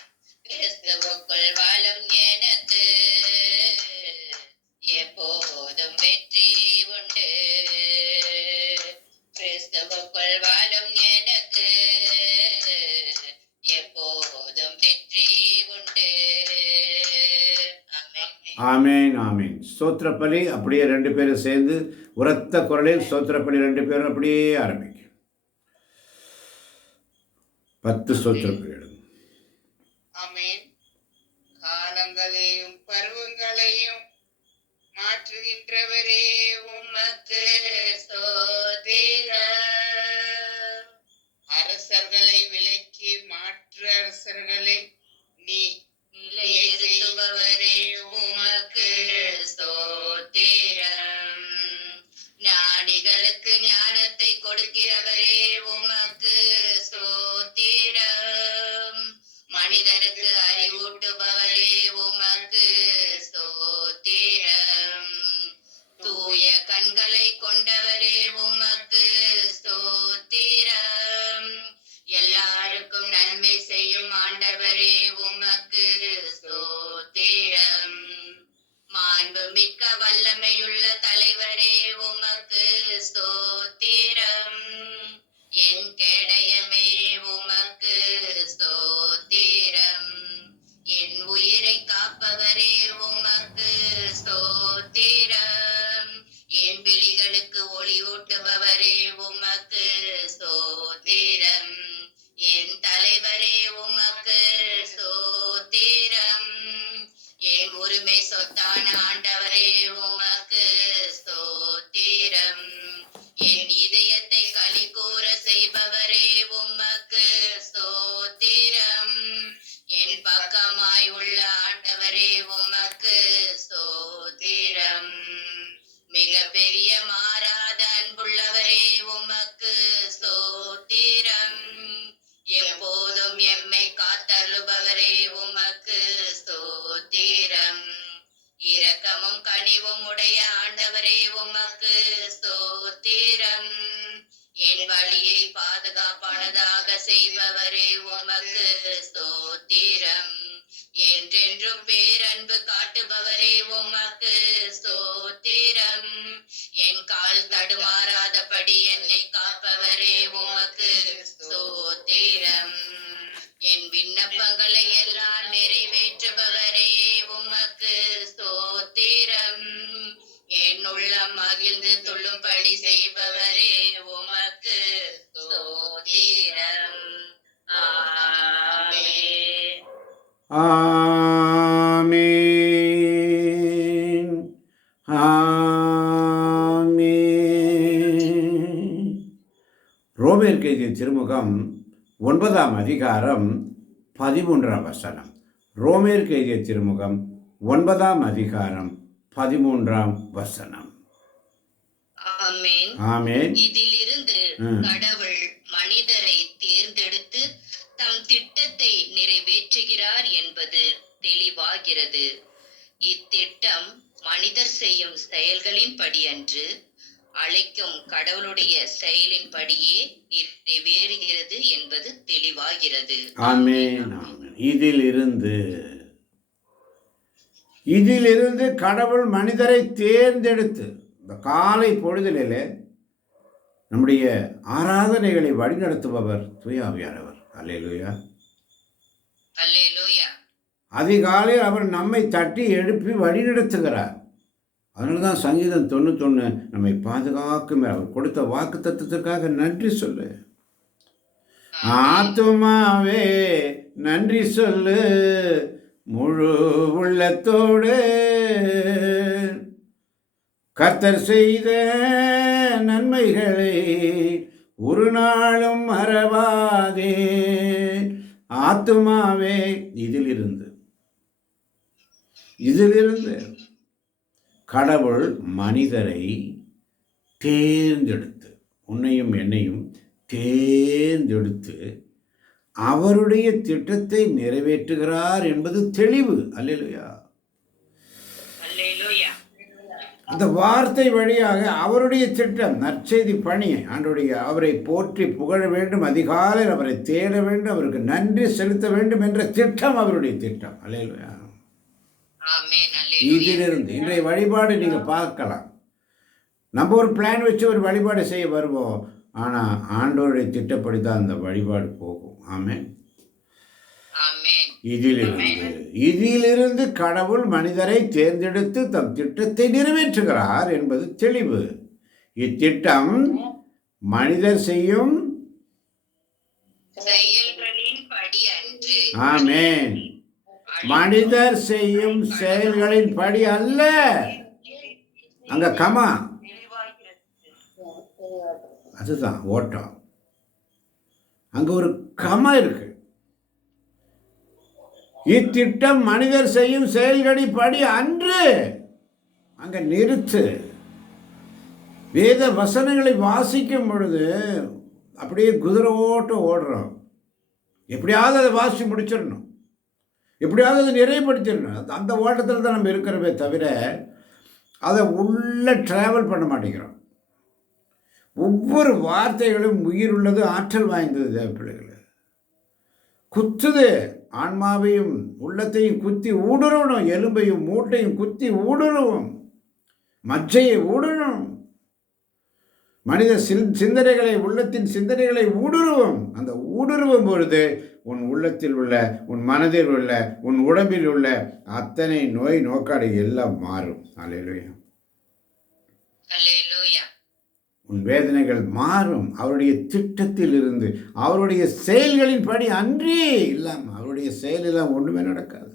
கிறிஸ்துவுக்குள் வாழும் எனக்கு எப்போதும் வெற்றி உண்டு. கிறிஸ்துவுக்குள் வாழும் எனக்கு எப்போதும் வெற்றி உண்டு. ஆமென், ஆமென். ஸ்தோத்திரப்பலி அப்படியே 2 பேரும் சேர்ந்து உரத்த குரலில் ஸ்தோத்திரப்பலி 2 பேரும் அப்படியே ஆரம்பிக்கும். 10 ஸ்தோத்திரப்பலி எடுங்க. ஆமென். காலங்களையும் பருவங்களையும் மாற்றுகின்றவரே உமக்கு ஸ்தோத்திரம். அரசர்களை விலக்கி மாற்று அரசர்களை நீ நிலைநிறுத்துபவரே உமக்கு ஸ்தோத்திரம். ஞானிகளுக்கு ஞானத்தை கொடுக்கிறவரே உமக்கு ஸ்தோத்திரம். மனிதனுக்கு அறிவூட்டுபவரே உமக்கு ஸ்தோத்திரம். தூய கண்களை கொண்டவரே உமக்கு ஸ்தோத்திரம். எல்லாருக்கும் நன்மை செய்யும் ஆண்டவரே உமக்கு ஸ்தோத்திரம். மாண்புமிக்க வல்லமையுள்ள தலைவரே உமக்கு ஸ்தோத்திரம். என் கேடயமே உமக்கு ஸ்தோத்திரம். என் உயிரை காப்பவரே உமக்கு ஸ்தோத்திரம். என் விழிகளுக்கு ஒளியூட்டுபவரே உமக்கு ஸ்தோத்திரம். என் தலைவரே உமக்கு ஸ்தோத்திரம். என் உரிமை சொத்தான ஆண்டவரே உமக்கு ஸ்தோத்திரம். என் இதயத்தை களி கூற செய்பவரே உமக்கு ஸ்தோத்திரம். என் பக்கமாய் உள்ள ஆண்டவரே உமக்கு ஸ்தோத்திரம். மிக பெரிய மாறாத அன்புள்ளவரே உமக்கு ஸ்தோத்திரம். எப்போதும் எம்மை காத்தருளுபவரே உமக்கு ஸ்தோத்திரம். இரக்கமும் கனிவும் உடைய ஆண்டவரே உமக்கு ஸ்தோத்திரம். என் வழியை பாதுகாப்பானதாக செய்பவரே உமக்கு ஸ்தோத்திரம். என்றென்றும் பேரன்பு காட்டுபவரே உமக்கு ஸ்தோத்திரம். என் கால் தடுமாறாதபடி என்னை காப்பவரே உமக்கு ஸ்தோத்திரம். என் விண்ணப்பங்களை எல்லாம் நிறைவேற்றுபவரே உமக்கு ஸ்தோத்திரம். என் உள்ளம் மகிழ்ந்து துள்ளும்படி செய்பவரே உமக்கு ஸ்தோத்திரம். ஆமென். ஆமென். ஆமென். ரோமேற்கு எழுதிய திருமுகம் 9ஆம் அதிகாரம் 13ஆம் வசனம். ரோமேற்கு எழுதிய திருமுகம் 9ஆம் அதிகாரம் 13ஆம் வசனம். ஆமென். ஆமென். இதிலிருந்து கடவுள் மனிதரை தேர்ந்தெடுத்து தம் திட்டத்தை நிறைவேற்றுகிறார் என்பது தெளிவாகிறது. இத்திட்டம் மனிதர் செய்யும் செயல்களின் படியன்று, அழைக்கும் கடவுளுடைய செயலின் படியே நிறைவேறுகிறது என்பது தெளிவாகிறது. ஆமென். இதிலிருந்து கடவுள் மனிதரை தேர்ந்தெடுத்து, இந்த காலை பொழுதிலே நம்முடைய ஆராதனைகளை வழிநடத்துபவர் தூய ஆவியானவர். அல்லேலூயா. அல்லேலூயா. அதிகாலையில் அவர் நம்மை தட்டி எழுப்பி வழிநடத்துகிறார். அதனால தான் சங்கீதம் 91 நம்மை பாதுகாக்கும். அவர் கொடுத்த வாக்கு தத்துவத்திற்காக நன்றி சொல்லு. ஆத்துமாவே நன்றி சொல்லு முழு உள்ளத்தோடு, கர்த்தர் செய்த நன்மைகளை ஒரு நாளும் மறவாதே. ஆத்துமாவே, இதிலிருந்து கடவுள் மனிதரை தேர்ந்தெடுத்து, உன்னையும் என்னையும் தேர்ந்தெடுத்து அவருடைய திட்டத்தை நிறைவேற்றுகிறார் என்பது தெளிவு. அல்லேலூயா. அல்லேலூயா. அந்த வார்த்தை வழியாக அவருடைய திட்டம், நற்செய்தி பணி, அவரை போற்றி புகழ வேண்டும், அதிகாலையில் அவரை தேட வேண்டும், அவருக்கு நன்றி செலுத்த வேண்டும் என்ற திட்டம் அவருடைய திட்டம். அல்லேலூயா. ஆமென். இதிலிருந்து இன்றைய வழிபாடு நீங்கள் பார்க்கலாம். நம்ம ஒரு பிளான் வச்சு ஒரு வழிபாடு செய்ய வருவோம், ஆனால் ஆண்டவருடைய திட்டப்படி தான் அந்த வழிபாடு போகும். ஆமென். ஆமென். இதிலிருந்து கடவுள் மனிதரை தேர்ந்தெடுத்து தம் திட்டத்தை நிறைவேற்றுகிறார் என்பது தெளிவு. இத்திட்டம் மனிதர் செய்யும் செயல்களின் படி அன்று. ஆமென். மனிதர் செய்யும் செயல்களின் படி அல்ல. அங்க கமா, அதுதான் ஓட்டம். அங்க ஒரு கமா இருக்கு. இத்திட்டம் மனிதர் செய்யும் செயல்களின் படி அன்று. அங்க நிறுத்து. வேத வசனங்களை வாசிக்கும் பொழுது அப்படியே குதிரை ஓட்டம் ஓடுறோம். எப்படியாவது அதை வாசித்து முடிச்சிடணும், எப்படியாவது அதை நிறைவுபடுத்திடணும். அந்த ஓட்டத்தில் தான் நம்ம இருக்கிறவே தவிர அதை உள்ள ட்ராவல் பண்ண மாட்டேங்கிறோம். ஒவ்வொரு வார்த்தைகளும் உயிர் உள்ளது, ஆற்றல் வாய்ந்தது. தேவப்பிள்ளைகள் குத்துது, ஆன்மாவையும் உள்ளத்தையும் குத்தி ஊடுருவணும், எலும்பையும் மூட்டையும் குத்தி ஊடுருவும், மஜ்ஜையை ஊடுருவும், மனித சிந்தனைகளை, உள்ளத்தின் சிந்தனைகளை ஊடுருவும். அந்த ஊடுருவும் பொழுது உன் உள்ளத்தில் உள்ள, உன் மனதில் உள்ள, உன் உடம்பில் உள்ள அத்தனை நோய் நோக்காடு எல்லாம் மாறும். அல்லேலூயா. அல்லேலூயா. உன் வேதனைகள் மாறும். அவருடைய திட்டத்தில் இருந்து, அவருடைய செயல்களின் படி அன்றி இல்லாமல் அவருடைய செயலெல்லாம் ஒன்றுமே நடக்காது.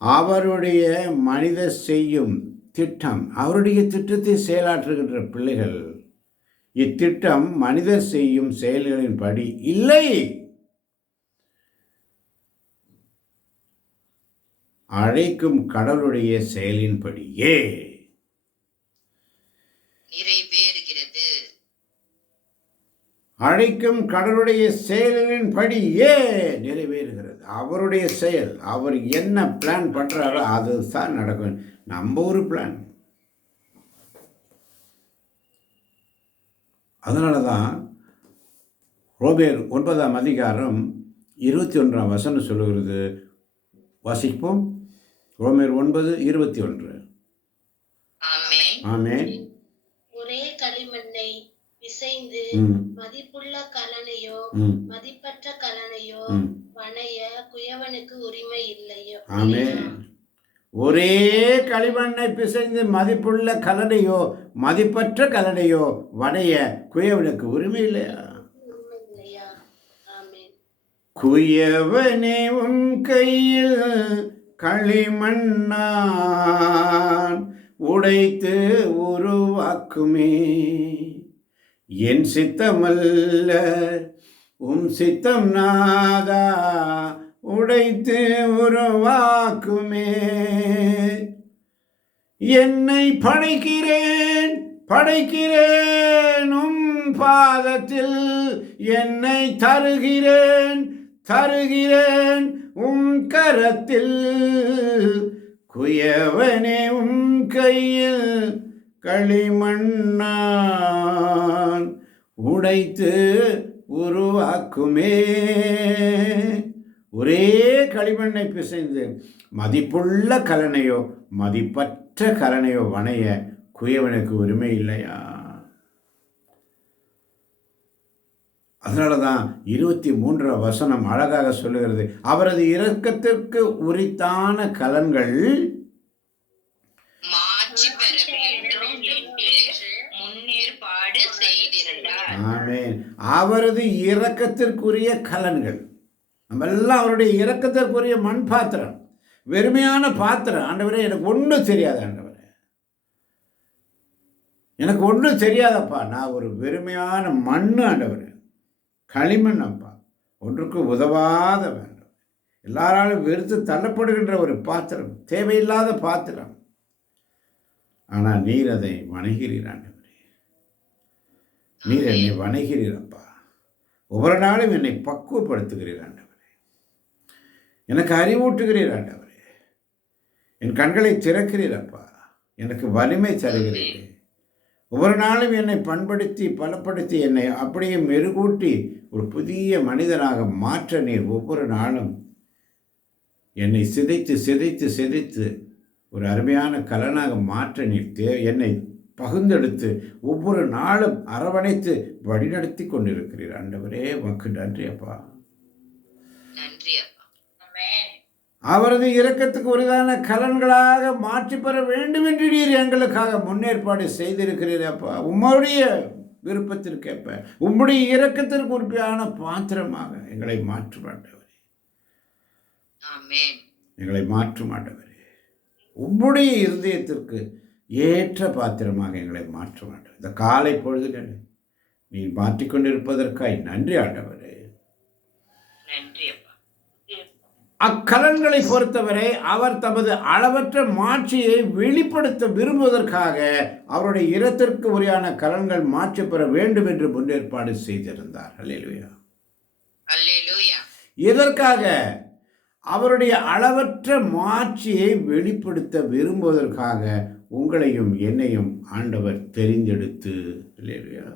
அவருடைய மனிதர் செய்யும் திட்டம், அவருடைய திட்டத்தை செயலாற்றுகின்ற பிள்ளைகள், இத்திட்டம் மனிதர் செய்யும் செயல்களின் படி இல்லை, அழைக்கும் கடவுளுடைய செயலின்படியே நிறைவேறுகிறது. அழைக்கும் கடவுளுடைய செயலின்படியே நிறைவேறுகிறது. அவருடைய செயல், அவர் என்ன பிளான் பண்றாரோ அதுதான் நடக்கும். நம்ம ஒரு பிளான். அதனால தான் ரோமேர் 9ஆம் அதிகாரம் 21ஆம் வசனம் சொல்லுகிறது. வாசிப்போம். ரோமேர் 9:21. ஆமென். ஆமென். ஒரே களிமண்ணை பிசைந்து மதிப்புள்ள கலனையோ மதிப்பற்ற கலனையோ வணைய குயவனுக்கு உரிமை இல்லையோ. ஆமென். ஒரே களிமண்ணை பிசைந்து மதிப்புள்ள கலனையோ மதிப்பற்ற கலனையோ வணைய குயவனுக்கு உரிமை இல்லையா? உரிமை இல்லையா? ஆமென். குயவனே உன் கையில் களிமண்ணான் உடைத்து உருவாக்குமே, என் சித்தமல்ல உம் சித்தம் நாதா உடைத்து உருவாக்குமே. என்னை படைக்கிறேன் உம் பாதத்தில், என்னை தருகிறேன் உம் கரத்தில். குயவனே உம் கையில் களிமண்ணான் உடைத்து உருவாக்குமே. ஒரே களிமண்ணை பிசைந்து மதிப்புள்ள கலனையோ மதிப்பற்ற கலனையோ வணைய குயவனுக்கு உரிமை இல்லையா? அதனால தான் 23ஆம் வசனம் அழகாக சொல்லுகிறது. அவரது இரக்கத்திற்கு உரித்தான கலன்கள் மாட்சி பெற வேண்டும் என்று முன்னேற்பாடு செய்திருந்தார். ஆமென். அவரது இரக்கத்திற்குரிய கலன்கள். நம்ம எல்லாம் அவருடைய இரக்கத்திற்குரிய மண் பாத்திரம், வெறுமையான பாத்திரம். ஆண்டவரே, எனக்கு ஒன்றும் தெரியாது ஆண்டவரே, எனக்கு ஒன்றும் தெரியாதப்பா, நான் ஒரு வெறுமையான மண் ஆண்டவரே, களிமண் அப்பா, ஒன்றுக்கு உதவாத வேண்டும், எல்லாராலும் வெறுத்து தள்ளப்படுகின்ற ஒரு பாத்திரம், தேவையில்லாத பாத்திரம். ஆனால் நீர் அதை வணங்குகிறீர் ஆண்டவரே, நீர் என்னை வணங்குகிறீரப்பா. ஒவ்வொரு நாளும் என்னை பக்குவப்படுத்துகிறீர் ஆண்டவரே, எனக்கு அறிவூட்டுகிறீர் ஆண்டவரே, என் கண்களை திறக்கிறீரப்பா, எனக்கு வலிமை தருகிறீரே. ஒவ்வொரு நாளும் என்னை பண்படுத்தி பலப்படுத்தி என்னை அப்படியே மெருகூட்டி ஒரு புதிய மனிதனாக மாற்ற நீர் ஒவ்வொரு நாளும் என்னை சிதைத்து ஒரு அருமையான கலனாக மாற்ற நீர் என்னை பகுந்தெடுத்து ஒவ்வொரு நாளும் அரவணைத்து வழிநடத்தி கொண்டிருக்கிறீர் ஆண்டவரே. உமக்கு நன்றி அப்பா. நன்றி அப்பா. அவரது இரக்கத்துக்கு உரிதான கலன்களாக மாற்றி பெற வேண்டும் என்று நீர் எங்களுக்காக முன்னேற்பாடு செய்திருக்கிறீர் அப்பா. உம்முடைய விருப்பத்திற்கேற்ப உம்முடைய இரக்கத்திற்கு உரிமையான பாத்திரமாக எங்களை மாற்றும் ஆண்டவரே, எங்களை மாற்றும் ஆண்டவரே. உம்முடைய இருதயத்திற்கு ஏற்ற பாத்திரமாக எங்களை மாற்றும் ஆண்டவர். இந்த காலை பொழுதில் நீ மாற்றிக்கொண்டிருப்பதற்காய் நன்றி ஆண்டவரே. நன்றி அப்பா. அக்கலன்களை பொறுத்தவரை அவர் தமது அளவற்ற மாட்சியை வெளிப்படுத்த விரும்புவதற்காக அவருடைய இரத்திற்கு உரியான கலன்கள் மாற்றி பெற வேண்டும் என்று முன்னேற்பாடு செய்திருந்தார். அல்லேலூயா, அல்லேலூயா. எதற்காக? அவருடைய அளவற்ற மாட்சியை வெளிப்படுத்த விரும்புவதற்காக உங்களையும் என்னையும் ஆண்டவர் தெரிந்தெடுத்து, அல்லேலூயா,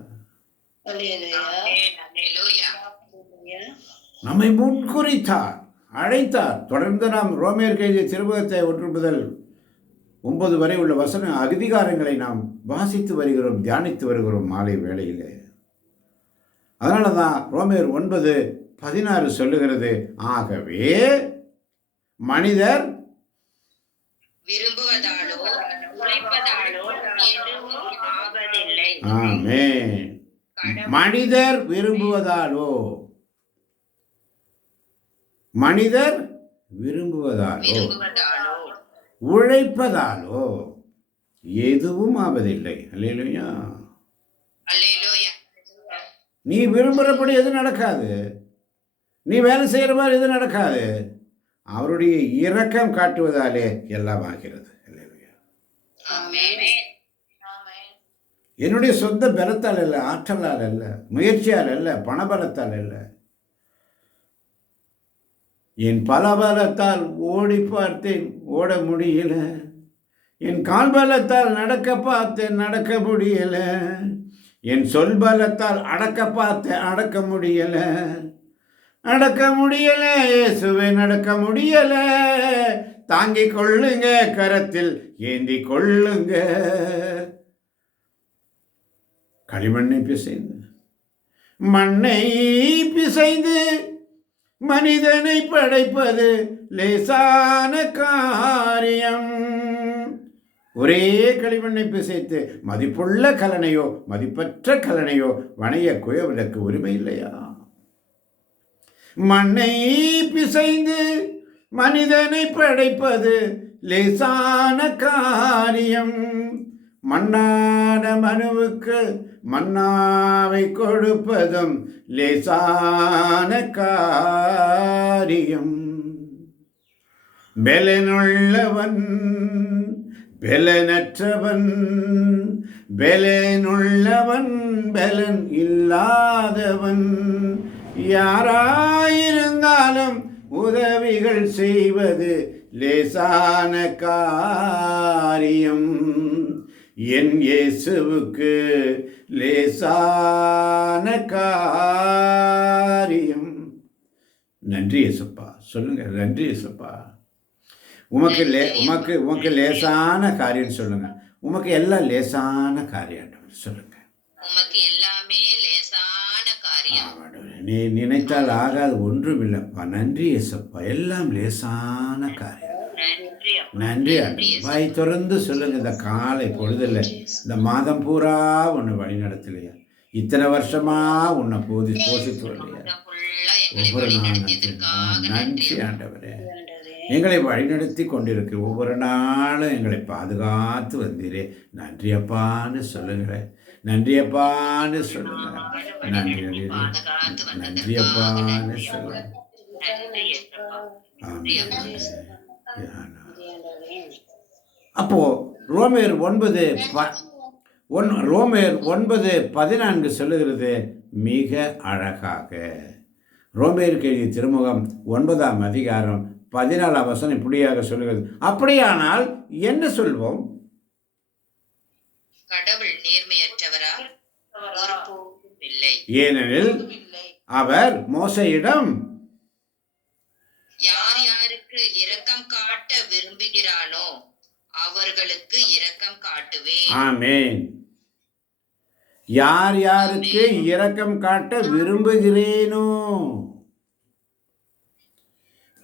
நம்மை முன்குறித்தார், அழைத்தார். தொடர்ந்து நாம் ரோமேயருக்கு எழுதிய திருமுகத்தை 1 முதல் 9 வரை உள்ள வசன அதிகாரங்களை நாம் வாசித்து வருகிறோம், தியானித்து வருகிறோம் மாலை வேளையிலே. அதனால தான் ரோமேயர் 9:16 சொல்லுகிறது, ஆகவே மனிதர் விரும்புவதாலோ உழைப்பதாலோ எதுவும் ஆவதில்லை. ஆமென். மனிதர் விரும்புவதாலோ உழைப்பதாலோ எதுவும் ஆவதில்லை. அல்லேலூயா. நீ விரும்புகிறபடி எது நடக்காது, நீ வேலை செய்கிற மாதிரி எது நடக்காது. அவருடைய இரக்கம் காட்டுவதாலே எல்லாம் ஆகிறது. அல்லேலூயா. என்னுடைய சொந்த பலத்தால் அல்ல, ஆற்றலால் அல்ல, முயற்சியால் அல்ல, பணபலத்தால் அல்ல, என் பலபலத்தால் ஓடி பார்த்தேன், ஓட முடியல. என் கால் பலத்தால் நடக்க பார்த்தேன், நடக்க முடியல. என் சொல் பலத்தால் அடக்க பார்த்தேன், அடக்க முடியல இயேசுவே, நடக்க முடியல. தாங்கிக் கொள்ளுங்க, கரத்தில் ஏந்தி கொள்ளுங்க. களிமண்ணை பிசைந்து மண்ணை பிசைந்து மனிதனை படைப்பது லேசான காரியம். ஒரே களிமண்ணை பிசைத்து மதிப்புள்ள கலனையோ மதிப்பற்ற கலனையோ வணைய குயவதற்கு உரிமை இல்லையா? மண்ணை பிசைந்து மனிதனை படைப்பது லேசான காரியம். மண்ணான மனுவுக்கு மன்னாவை கொடுப்பதும் லேசான காரியம். பெலனுள்ளவன் பெலனற்றவன், பெலனுள்ளவன் பெலன் இல்லாதவன், யாராயிருந்தாலும் உதவிகள் செய்வது லேசான காரியம். என் இயேசுவுக்கு லேசான காரியம். நன்றி இயேசுப்பா. சொல்லுங்க, நன்றி இயேசுப்பா. உமக்கு லேசான காரியம் சொல்லுங்க. உமக்கு எல்லாம் லேசான காரியம் சொல்லுங்க. உமக்கு எல்லாமே லேசான காரியம். நீ நினைத்தால் ஆகாது ஒன்றும் இல்லைப்பா. நன்றி இயேசுப்பா, எல்லாம் லேசான காரியம். நன்றி ஆண்டவரே. வாய் திறந்து சொல்லுங்க. இந்த காலை பொழுதில் இந்த மாதம் பூரா உன்னை வழி நடத்தலையா? இத்தனை வருஷமா உன்னை போஷித்து வரலையா? ஒவ்வொரு நாளும் நன்றி ஆண்டவரே. எங்களை வழிநடத்தி கொண்டிருக்கு. ஒவ்வொரு நாளும் எங்களை பாதுகாத்து வந்தீரே. நன்றியப்பான்னு சொல்லுங்களேன். நன்றியப்பான்னு சொல்லுங்க. நன்றியப்பான்னு சொல்லுங்க. அப்போ ரோமேர் 9:14 சொல்லுகிறது மிக அழகாக. ரோமேருக்கு எழுதிய திருமுகம் 9ஆம் அதிகாரம் 14ஆம் வசனம் இப்படியாக சொல்லுகிறது. அப்படியானால் என்ன சொல்வோம்? கடவுள் நேர்மையற்றவரா? ஒருபோதும் இல்லை. ஏனெனில் அவர் மோசேயிடம் யார் யாருக்கு இரக்கம் காட்ட விரும்புகிறானோ அவர்களுக்கு இரக்கம் காட்டுவேன். ஆமென். யார் யாருக்கு இரக்கம் காட்ட விரும்புகிறேனோ.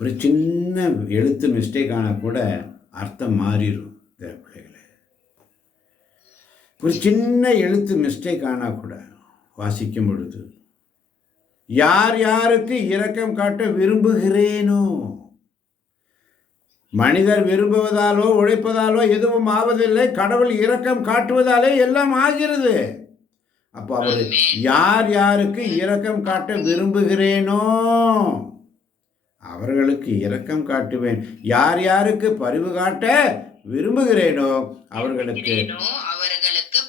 ஒரு சின்ன எழுத்து மிஸ்டேக் ஆனால் கூட அர்த்தம் மாறிடும். பிள்ளைகளே, ஒரு சின்ன எழுத்து மிஸ்டேக் ஆனால் கூட வாசிக்கும் பொழுது யார் யாருக்கு இரக்கம் காட்ட விரும்புகிறேனோ. மனிதர் விரும்புவதாலோ உழைப்பதாலோ எதுவும் ஆவதில்லை. கடவுள் இரக்கம் காட்டுவதாலே எல்லாம் ஆகிறது. அப்போ அவர் யார் யாருக்கு இரக்கம் காட்ட விரும்புகிறேனோ அவர்களுக்கு இரக்கம் காட்டுவேன். யார் யாருக்கு பரிவு காட்ட விரும்புகிறேனோ அவர்களுக்கு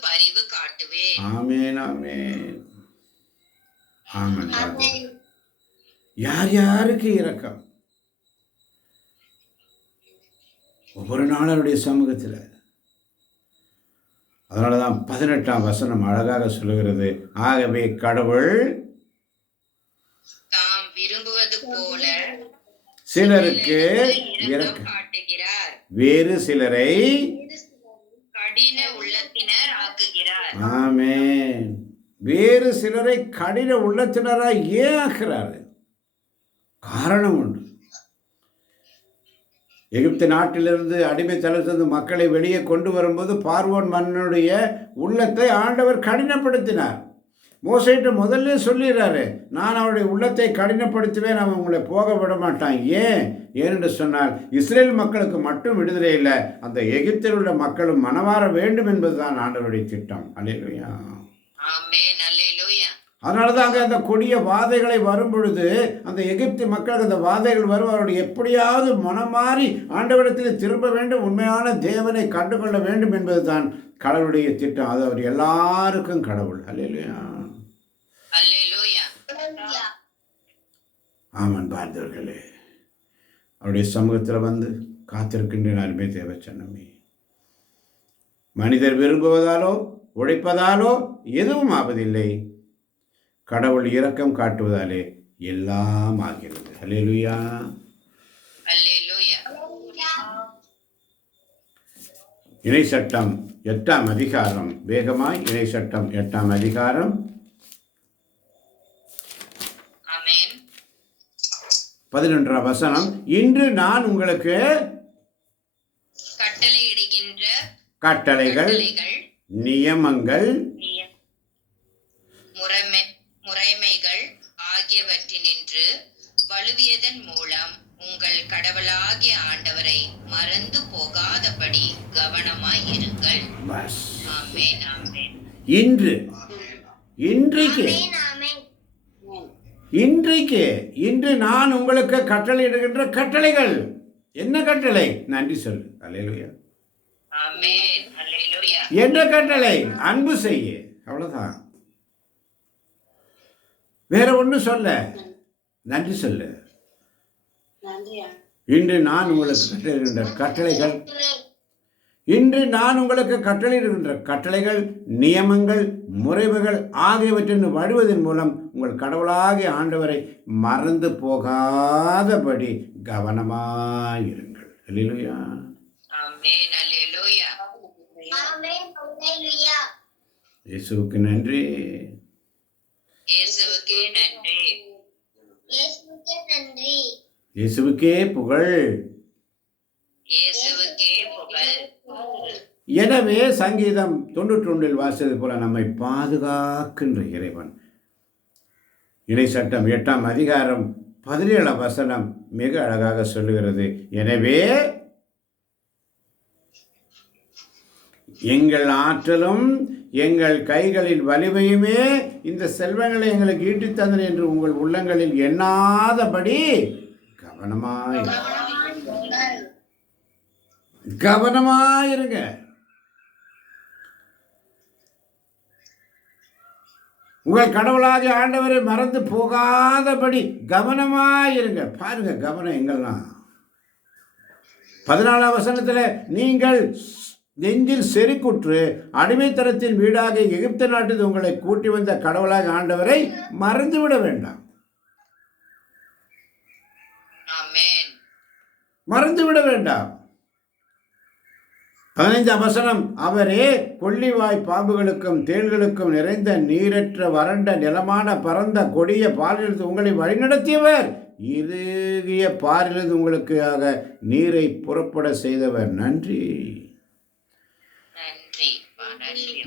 பரிவு காட்டுவேன். ஆமென், ஆமென், ஆமென். யார் யாருக்கு இரக்கம்? ஒவ்வொரு நாளுடைய சமூகத்தில். அதனாலதான் 18ஆம் வசனம் அழகாக சொல்லுகிறது. ஆகவே கடவுள் தாம் விரும்புவது போல சிலருக்கு இரக்கம் காட்டுகிறார், வேறு சிலரை கடின உள்ளத்தினர் ஆக்குகிறார். ஆமென். வேறு சிலரை கடின உள்ளத்தினராய் ஏன் ஆக்குறாரு? காரணம் உண்டு. எகிப்து நாட்டிலிருந்து அடிமைத்தனத்திலிருந்து மக்களை வெளியே கொண்டு வரும்போது பார்வோன் மன்னனுடைய உள்ளத்தை ஆண்டவர் கடினப்படுத்தினார். மோசேட்டு முதல்ல சொல்லிடுறாரு, நான் அவருடைய உள்ளத்தை கடினப்படுத்துவேன், அவன் உங்களை போக விட மாட்டான். ஏனென்று சொன்னால் இஸ்ரேல் மக்களுக்கு மட்டும் விடுதலை இல்லை, அந்த எகிப்தில் உள்ள மக்களும் மனமாற வேண்டும் என்பதுதான் ஆண்டவருடைய திட்டம். அல்லேலூயா, ஆமென், அல்லேலூயா. அதனால தான் அங்கே அந்த கொடிய வாதைகளை வரும் பொழுது அந்த எகிப்து மக்களுக்கு அந்த வாதைகள் வரும், அவருடைய எப்படியாவது மனம் மாறி ஆண்டவரிடத்தில் திரும்ப வேண்டும், உண்மையான தேவனை கண்டுகொள்ள வேண்டும் என்பது தான் கடவுளுடைய திட்டம். அது அவர் எல்லாருக்கும் கடவுள். அல்லேலூயா, அல்லேலூயா. ஆமன். பார்த்தவர்களே, அவருடைய சமூகத்தில் வந்து காத்திருக்கின்ற அருமை தேவச்சனமே, மனிதர் விரும்புவதாலோ உழைப்பதாலோ எதுவும் ஆவதில்லை. கடவுள் இரக்கம் காட்டுவதாலே எல்லாம் ஆகிறது. அல்லேலூயா. அல்லேலூயா. இணை சட்டம் 8ஆம் அதிகாரம், வேகமாய் இணை சட்டம் 8ஆம் அதிகாரம் ஆமென். 11ஆம் வசனம். இன்று நான் உங்களுக்கு கட்டளையிடுகின்ற கட்டளைகள், நியமங்கள், முறைமைகள் ஆகியவற்றினின்று வழுவியதன் மூலம் உங்கள் கடவுளாகிய ஆண்டவரை மறந்து போகாதபடி கவனமாய் இருங்கள். ஆமென். ஆமென். இன்று நான் உங்களுக்கு கட்டளையிடுகின்ற கட்டளைகள். என்ன கட்டளை? நன்றி சொல்லு. அல்லேலூயா. ஆமென். அல்லேலூயா. என்ன கட்டளை? அன்பு செய்ய. அவ்வளவுதான். வேற ஒண்ணு சொல்ல. நன்றி சொல்லு. இன்று நான் உங்களுக்கு கட்டளையிடுகின்ற கட்டளைகள், நியமங்கள், முறைமைகள் ஆகியவற்றின் வழுவதன் மூலம் உங்கள் கடவுளாகிய ஆண்டவரை மறந்து போகாதபடி கவனமாயிருங்கள். அல்லேலூயா. ஆமென். அல்லேலூயா. இயேசுவுக்கு நன்றி. இயேசுவுக்கே நன்றி. இயேசுவுக்கே புகழ். இயேசுவுக்கே புகழ். எனவே சங்கீதம் 91 வாசித்தது போல நம்மை பாதுகாக்கின்ற இறைவன். இணை சட்டம் 8ஆம் அதிகாரம் 17ஆம் வசனம் மிக அழகாக சொல்லுகிறது. எனவே எங்கள் ஆற்றலும் எங்கள் கைகளின் வலிமையுமே இந்த செல்வங்களை எங்களுக்கு ஈட்டித் தந்தன என்று உங்கள் உள்ளங்களில் எண்ணாதபடி கவனமாயிருங்க. உங்கள் கடவுளாகிய ஆண்டவரை மறந்து போகாதபடி கவனமாயிருங்க. பாருங்க, கவனம் எங்கெல்லாம். 14ஆம் வசனத்துல, நீங்கள் நெஞ்சில் செருக்குற்று அடிமைத்தனத்தின் வீடாக எகிப்து நாட்டில் உங்களை கூட்டி வந்த கடவுளாக ஆண்டவரை மறந்துவிட வேண்டாம். மறந்துவிட வேண்டாம். 15ஆம் வசனம், அவரே கொள்ளிவாய் பாம்புகளுக்கும் தேள்களுக்கும் நிறைந்த நீரற்ற வறண்ட நிலமான பரந்த கொடிய பாலிலிருந்து உங்களை வழிநடத்தியவர், இறுகிய பாரிலிருந்து உங்களுக்காக நீரை புறப்பட செய்தவர். நன்றி.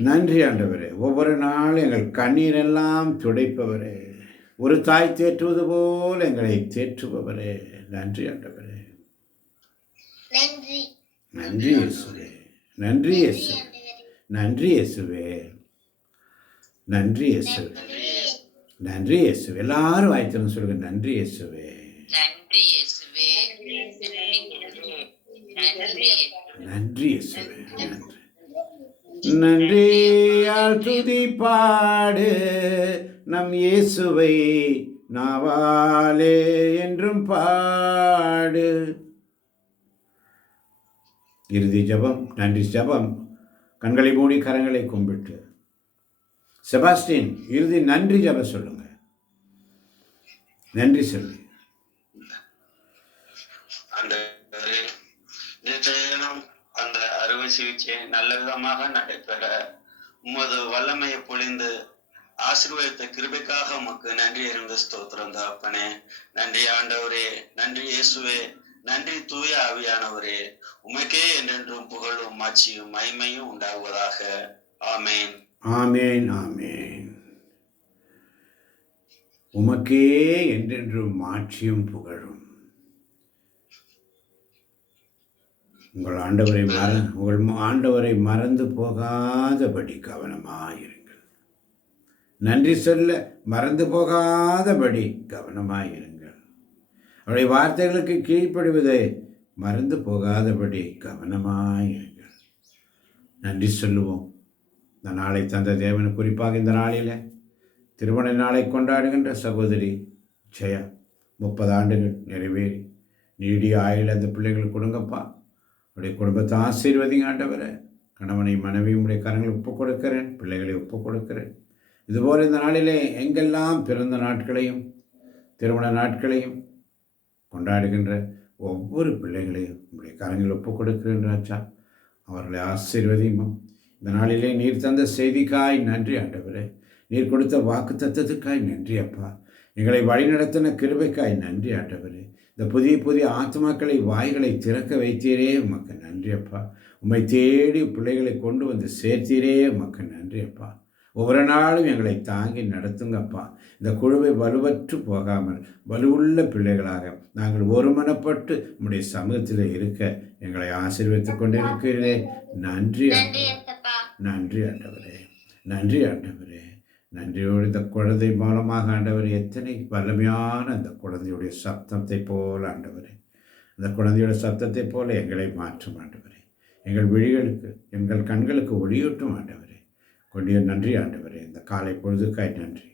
நன்றி ஆண்டவரே. ஒவ்வொரு நாளும் எங்கள் கண்ணீரெல்லாம் துடைப்பவரே, ஒரு தாய் தேற்றுவது போல் எங்களை தேற்றுபவரே. நன்றி ஆண்டவரே. நன்றி இயேசுவே. நன்றி இயேசுவே. நன்றி இயேசுவே. நன்றி இயேசுவே. நன்றி இயேசுவே. எல்லாரும் வாய்த்திருந்து சொல்லுங்க, நன்றி இயேசுவே. நன்றி இயேசுவே. நன்றி இயேசுவே. நன்றியால் துதி பாடு நம் இயேசுவை நாவாலே என்றும் பாடு. இறுதி ஜபம், நன்றி ஜபம். கண்களை மூடி கரங்களை கும்பிட்டு செபாஸ்டின் இறுதி நன்றி ஜபம் சொல்லுங்க. நன்றி சொல்லு. அந்த அறுவை சிகிச்சை நல்ல விதமாக நடைபெற உமது வல்லமையை பொழிந்து ஆசீர்வாதத்தை கிருபைக்காக உமக்கு நன்றி இருந்து ஸ்தோத்திரம் தகப்பனே. நன்றி ஆண்டவரே. நன்றி இயேசுவே. நன்றி தூய ஆவியானவரே. உமக்கே என்றென்றும் புகழும் மாட்சியும் மகிமையும் உண்டாகுவதாக. ஆமேன். ஆமேன். ஆமேன். உமக்கே என்றென்றும் மாட்சியும் புகழும். உங்கள் ஆண்டவரை மறந்து போகாதபடி கவனமாயிருங்கள். நன்றி சொல்ல மறந்து போகாதபடி கவனமாயிருங்கள். அவருடைய வார்த்தைகளுக்கு கீழ்ப்படிவதை மறந்து போகாதபடி கவனமாயிருங்கள். நன்றி சொல்லுவோம். இந்த நாளை தந்த தேவன், குறிப்பாக இந்த நாளில் திருமண நாளை கொண்டாடுகின்ற சகோதரி ஜெயா 30 ஆண்டுகள் நிறைவேறி நீடிய ஆயுள் அந்த பிள்ளைகளுக்கு கொடுங்கப்பா. அவருடைய குடும்பத்தை ஆசீர்வதிங்க ஆண்டவரே. கணவனை மனைவியும் உடைய கரங்களை ஒப்புக் கொடுக்கிறேன், பிள்ளைகளை ஒப்புக் கொடுக்கிறேன். இதுபோல் இந்த நாளிலே எங்கெல்லாம் பிறந்த நாட்களையும் திருமண நாட்களையும் கொண்டாடுகின்ற ஒவ்வொரு பிள்ளைகளையும் உடைய கரங்களில் ஒப்புக் கொடுக்கிறேன் ராஜா. அவர்களை ஆசீர்வதியும். இந்த நாளிலே நீர் தந்த செய்திக்காய் நன்றி ஆண்டவரே. நீர் கொடுத்த வாக்கு தத்தத்துக்காய் நன்றி அப்பா. எங்களை வழிநடத்தின கிருபைக்காய் நன்றி ஆண்டவரே. இந்த புதிய புதிய ஆத்மாக்களை வாய்களை திறக்க வைத்தீரே உமக்கு நன்றி அப்பா. உம்மை தேடி பிள்ளைகளை கொண்டு வந்து சேர்த்தீரே உமக்கு நன்றி அப்பா. ஒவ்வொரு நாளும் எங்களை தாங்கி நடத்துங்கப்பா. இந்த குழுவை வலுவற்று போகாமல் வலுவுள்ள பிள்ளைகளாக நாங்கள் ஒருமனப்பட்டு உம்முடைய சமூகத்தில் இருக்க எங்களை ஆசீர்வதித்துக் கொண்டிருக்கிறீரே. நன்றி நன்றி ஆண்டவரே, நன்றி ஆண்டவரே. நன்றியோடு இந்த குழந்தை மூலமாக ஆண்டவரே எத்தனை வல்லமையான அந்த குழந்தையுடைய சப்தத்தை போல ஆண்டவரே, அந்த குழந்தையோட சப்தத்தை போல எங்களை மாற்றும் ஆண்டவரே. எங்கள் விழிகளுக்கு எங்கள் கண்களுக்கு ஒளியூட்டும் ஆண்டவரே. கொண்டிய நன்றி ஆண்டவரே. இந்த காலை பொழுதுக்காய் நன்றி.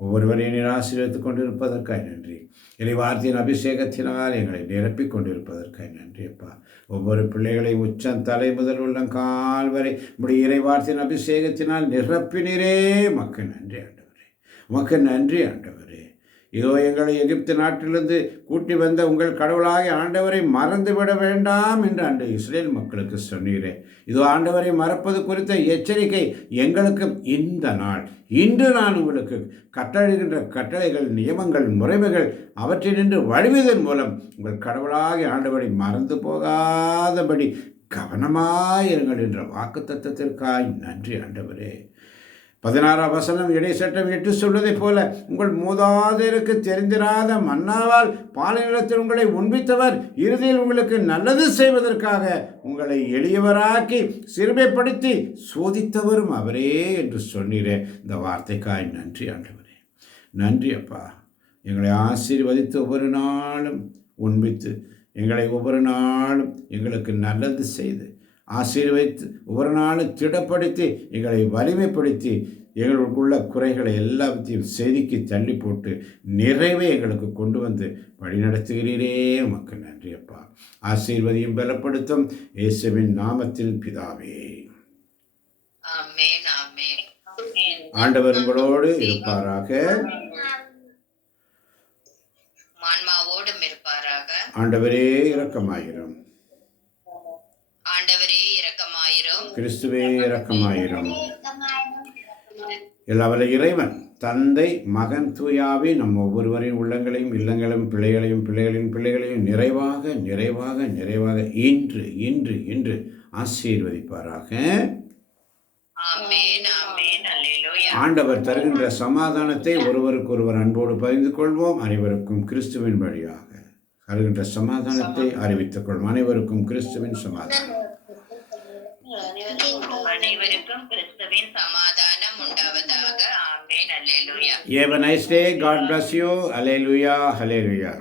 ஒவ்வொருவரையும் நீர் ஆசீர்வதித்துக் கொண்டிருப்பதற்காய் நன்றி. இறை வார்த்தையின் அபிஷேகத்தினால் எங்களை நிரப்பிக் கொண்டிருப்பதற்காய் நன்றி அப்பா. ஒவ்வொரு பிள்ளைகளை உச்சம் தலை முதல் உள்ளங்கால் வரை உடைய இறை வார்த்தையின் அபிஷேகத்தினால் நிரப்பினரே உமக்கு நன்றி ஆண்டவரே. உமக்கு நன்றி ஆண்டவரே. இதோ எங்களை எகிப்து நாட்டிலிருந்து கூட்டி வந்த உங்கள் கடவுளாகிய ஆண்டவரை மறந்துவிட வேண்டாம் என்று அன்று இஸ்ரேல் மக்களுக்கு சொன்னீரே. இதோ ஆண்டவரை மறப்பது குறித்த எச்சரிக்கை எங்களுக்கு இந்த நாள். இன்று நான் உங்களுக்கு கட்டளைகின்ற கட்டளைகள், நியமங்கள், முறைமைகள் அவற்றினின்று வழிவதன் மூலம் உங்கள் கடவுளாகிய ஆண்டவரை மறந்து போகாதபடி கவனமாயிருங்கள் என்ற வாக்கு தத்தத்திற்காய் நன்றி ஆண்டவரே. 16ஆம் வசனம் இடைச்சட்டம் 8 சொல்வதைப் போல உங்கள் மூதாதையருக்கு தெரிந்திராத மன்னாவால் பாலைநிலத்தில் உங்களை உண்பித்தவர் இறுதியில் உங்களுக்கு நல்லது செய்வதற்காக உங்களை எளியவராக்கி சிறுமைப்படுத்தி சோதித்தவரும் அவரே என்று சொன்னீரே. இந்த வார்த்தைக்காய் நன்றி ஆண்டவரே. நன்றி அப்பா. எங்களை ஆசீர்வதித்து ஒவ்வொரு நாளும் உண்பித்து எங்களை ஒவ்வொரு நாளும் எங்களுக்கு நல்லது செய்து ஆசீர்வதித்து ஒவ்வொரு நாளும் திடப்படுத்தி எங்களை வலிமைப்படுத்தி எங்களுக்குள்ள குறைகளை எல்லாத்தையும் செதுக்கி தள்ளி போட்டு நிறைவே எங்களுக்கு கொண்டு வந்து வழிநடத்துகிறீரே உமக்கு நன்றி அப்பா. ஆசீர்வதியும் பலப்படுத்தும் இயேசுவின் நாமத்தில் பிதாவே. ஆண்டவர் உங்களோடு இருப்பாராக. ஆண்டவரே இரக்கமாயிரும். கிறிஸ்துவே இரக்கமாயிரும். எல்லாவல்ல இறைவன் தந்தை மகன் தூயாவி நம் ஒவ்வொருவரின் உள்ளங்களையும் இல்லங்களையும் பிள்ளைகளையும் பிள்ளைகளின் பிள்ளைகளையும் நிறைவாக நிறைவாக நிறைவாக இன்று இன்று இன்று ஆசீர்வதிப்பாராக. ஆண்டவர் தருகின்ற சமாதானத்தை ஒருவருக்கு ஒருவர் அன்போடு பகிர்ந்து கொள்வோம். அனைவருக்கும் கிறிஸ்துவின் வழியாக தருகின்ற சமாதானத்தை அறிவித்துக் கொள்வோம். அனைவருக்கும் கிறிஸ்துவின் சமாதானம். அனைவருக்கும் கிறிஸ்துவின் சமாதானம் உண்டாவதாக. ஆமென். அல்லேலூயா. Have a nice day. God bless you. Hallelujah. Hallelujah.